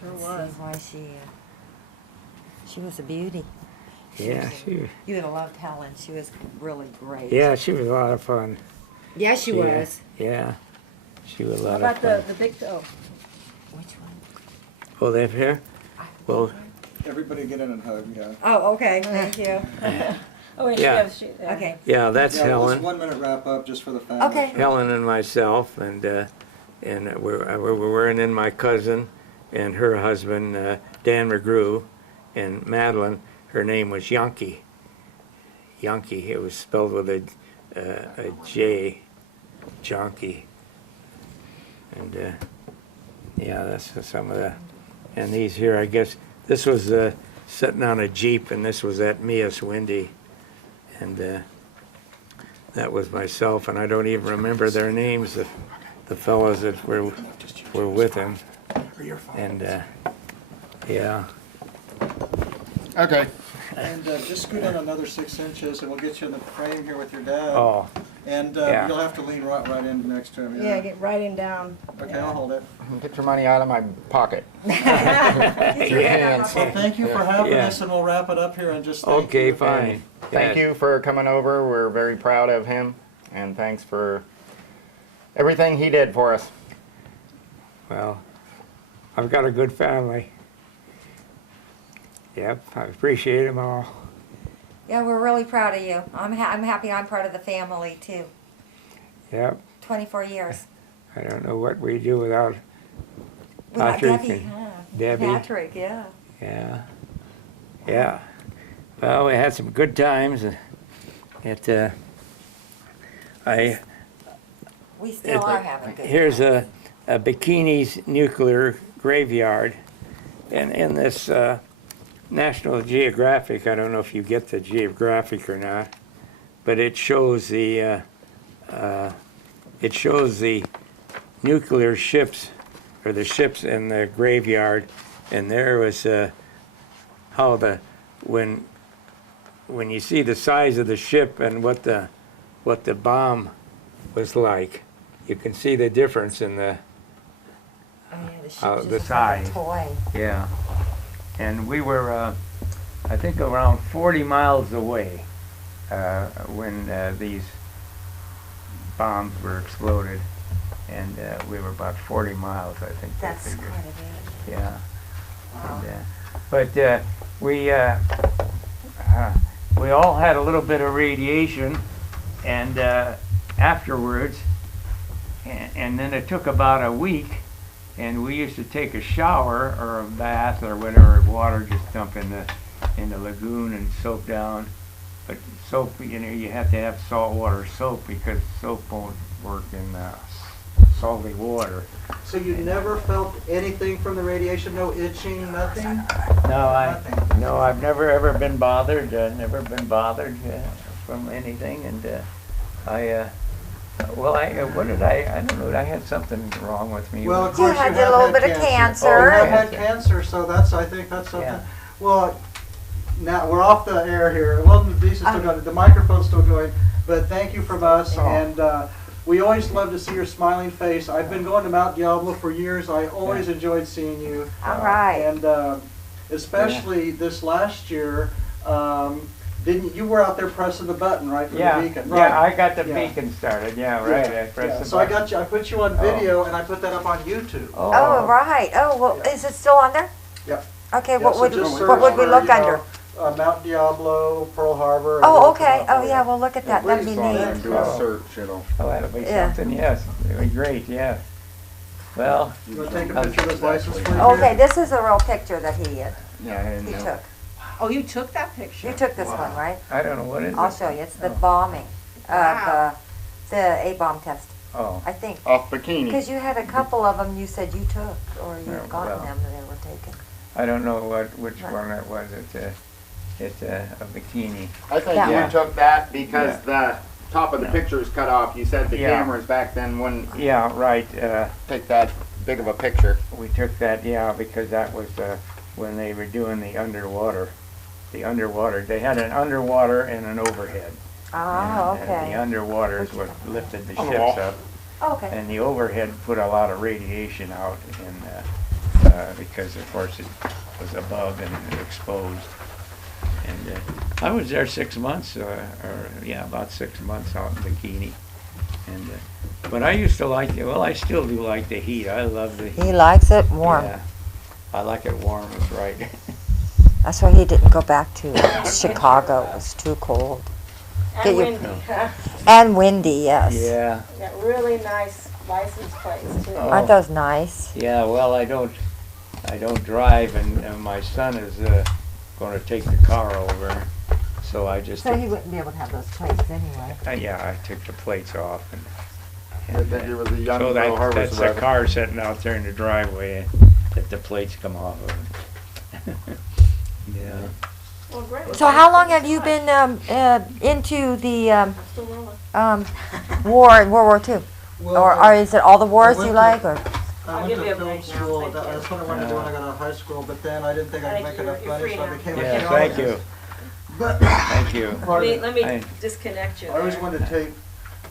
sure Let's was. see why she was a beauty. Yeah, You would have loved Helen. She was really great. she was a lot of fun. Yeah, she Yeah. was. Yeah, she was a How lot about of fun. the big, oh, Which one? Oh, they're here? Well, Everybody get in and hug, yeah. Oh, okay. Thank you. oh, and Yeah. yeah. Okay. yeah, that's Yeah, Helen. let's 1 minute wrap up just for the family. Okay. Helen and myself, and we're in my cousin and her husband, Dan McGrew, and Madeline. Her name was Yankee. Yankee. It was spelled with a J. Jonky. And yeah, that's some of the. And these here, I guess, this was sitting on a Jeep, and this was at Mia's Windy, and that was myself, and I don't even remember their names, the fellows that were with him, and yeah. Okay. And just scoot in another 6 inches and we'll get you in the frame here with your dad. Oh, And yeah. you'll have to lean right in next to him. Yeah, get right in down. Okay, I'll hold it. Get your money out of my pocket. yeah. Well, thank you for having Yeah. us, and we'll wrap it up here and just thank Okay, you. fine. Thank you for coming over. We're very proud of him, and thanks for everything he did for us. Well, I've got a good family. Yep, I appreciate them all. Yeah, we're really proud of you. I'm happy I'm part of the family too. Yep, 24 years. I don't know what we do without Without Patrick Debbie. and Huh. Debbie. Patrick, yeah. Yeah, yeah. Well, we had some good times. We still are having good Here's times. a Bikini's nuclear graveyard, and in this National Geographic, I don't know if you get the Geographic or not, but it shows the nuclear ships, or the ships in the graveyard, and there was how when you see the size of the ship and what the bomb was like. You can see the difference in the, Oh, yeah, the sheep the just look like size. a toy. yeah. And we were, I think around 40 miles away when these bombs were exploded. And we were about 40 miles, I think. they That's figured. quite a bit. Yeah. Wow. And, but we all had a little bit of radiation, and afterwards, and then it took about a week, and we used to take a shower or a bath or whatever, water just dump in the lagoon and soap down. But soap, you have to have salt water soap because soap won't work in salty water. So you never felt anything from the radiation? No itching, nothing? No, I've never ever been bothered. From anything, and what did I don't know. I had something wrong with me. Well, of You course had you a have little had bit of Oh, cancer. you have had cancer, so I think that's something. Yeah. Well, now we're off the air here. Well, these are still going, the microphone's still going, but thank you from us, Oh. and we always love to see your smiling face. I've been going to Mount Diablo for years. I always enjoyed seeing you. All right. And especially this last year, didn't you were out there pressing the button, right, for the beacon? Right. Yeah, I got the Yeah. beacon started. Yeah, right. I pressed Yeah. the So I button. got you. I put you on video, and I put that up on YouTube. Oh, right. Oh, well, Yeah. is it still on there? Yep. Okay, Yeah, what so would just what search would we for, look you know, under? Mount Diablo, Pearl Harbor. and Oh, it'll okay. come up. Oh, yeah, we'll look at that. That'd be neat. Do a search, you know. Oh, that'll be Yeah. something. Yes, it'll be great. Yeah. Well, You want to take a picture of this license plate? Okay, this is a real picture that he yeah, I didn't know. took. Oh, you took that picture? You took this one, right? I don't know what is I'll it. show you. It's the Oh. bombing Wow. of the A-bomb test, Oh, I think. Off Bikini. Because you had a couple of them you said you took, or Yeah, you'd gotten well. them and they were taken. I don't know which Right. one it was. It's a bikini. I think That you one. took that because Yeah. the top of the picture is cut off. You said the Yeah. cameras back then wouldn't Yeah, right. take that big of a picture. We took that, yeah, because that was when they were doing the underwater. They had an underwater and an overhead. Oh, And, the okay. underwater is what lifted the On the ships wall. up. Okay. And the overhead put a lot of radiation out, and because of course it was above and exposed. And I was there 6 months, about 6 months out in Bikini. And but I used to like it. Well, I still do like the heat. I love the heat. He likes it warm. Yeah, I like it warm. It's right. That's why he didn't go back to Chicago. It was too cold. Get And your- windy. And windy, yes. Yeah, Got really nice license plates too. Oh. Aren't those nice? yeah. Well, I don't drive, and my son is going to take the car over, so I just. So he wouldn't be able to have those plates anyway. Yeah, I took the plates off, and I think it was a young so Pearl Harbor that's the survivor. car sitting out there in the driveway that the plates come off of. Yeah. Well, great. So how long have you been into the Still rolling. war in World War II? Well, Or is it all the wars went you to- like? Or I I'll went give to you a film break now, school. thank That's you. what I wanted to do when I got out of high school, but then I didn't think I'd Thank make you. enough You're money, free so I now. became a Yeah, geologist. thank you. But Thank you. Let me I- disconnect you I always there. wanted to tape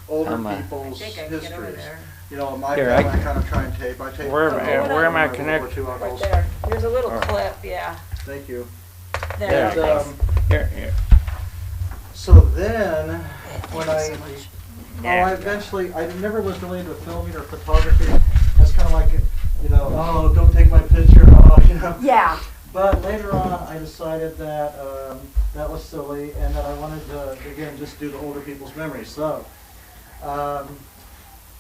older I'm, I people's think I can get over histories. there. You know, my Here, family I kind of try and tape. I tape. Where- where am I World War connect- II Right uncles. there. There's a little Oh. clip, yeah. Thank you. There, And, thanks. Here. so then, when I eventually, I never was really into filming or photography. That's kind of like, you know, oh, don't take my picture, oh, you know. yeah. But later on, I decided that that was silly, and that I wanted to again just do the older people's memories. So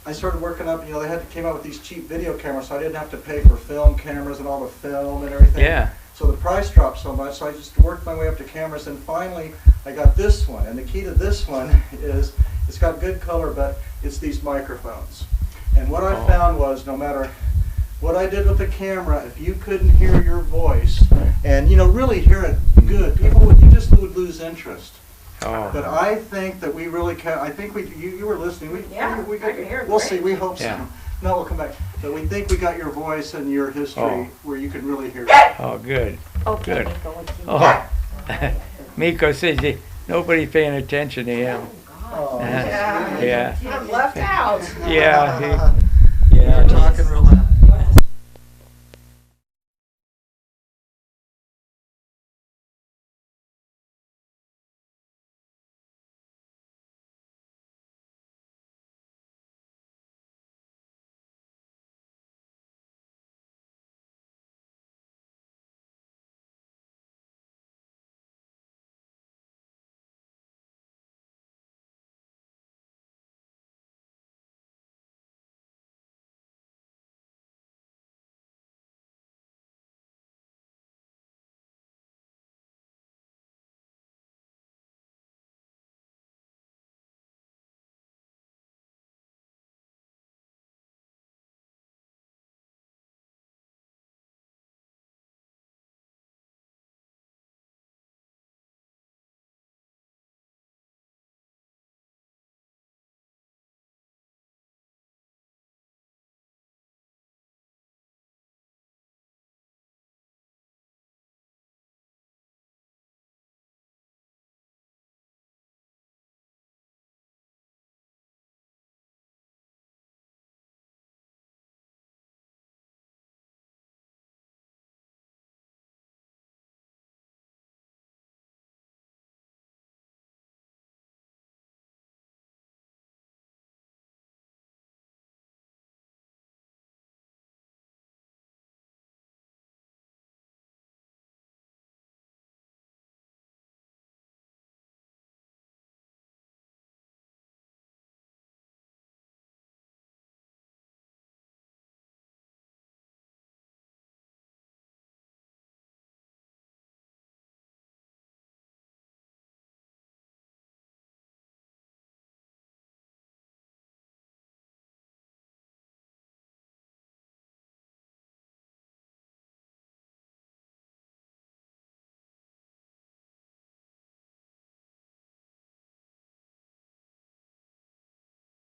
I started working up. You know, they came out with these cheap video cameras, so I didn't have to pay for film cameras and all the film and everything. Yeah. So the price dropped so much, so I just worked my way up to cameras, and finally I got this one. And the key to this one is it's got good color, but it's these microphones. And what I Oh. found was no matter what I did with the camera, if you couldn't hear your voice and really hear it good, you just would lose interest. Oh. But I think that we really can. I think you were listening. Yeah, we I can hear it We'll great. see. We hope Yeah. so. No, we'll come back. But we think we got your voice and your history Oh. where you can really hear it. Oh, good. Okay, Good. Nico, what you Oh. Miko says nobody paying attention to him. Oh. Yeah. I'm left out. Yeah. Yeah.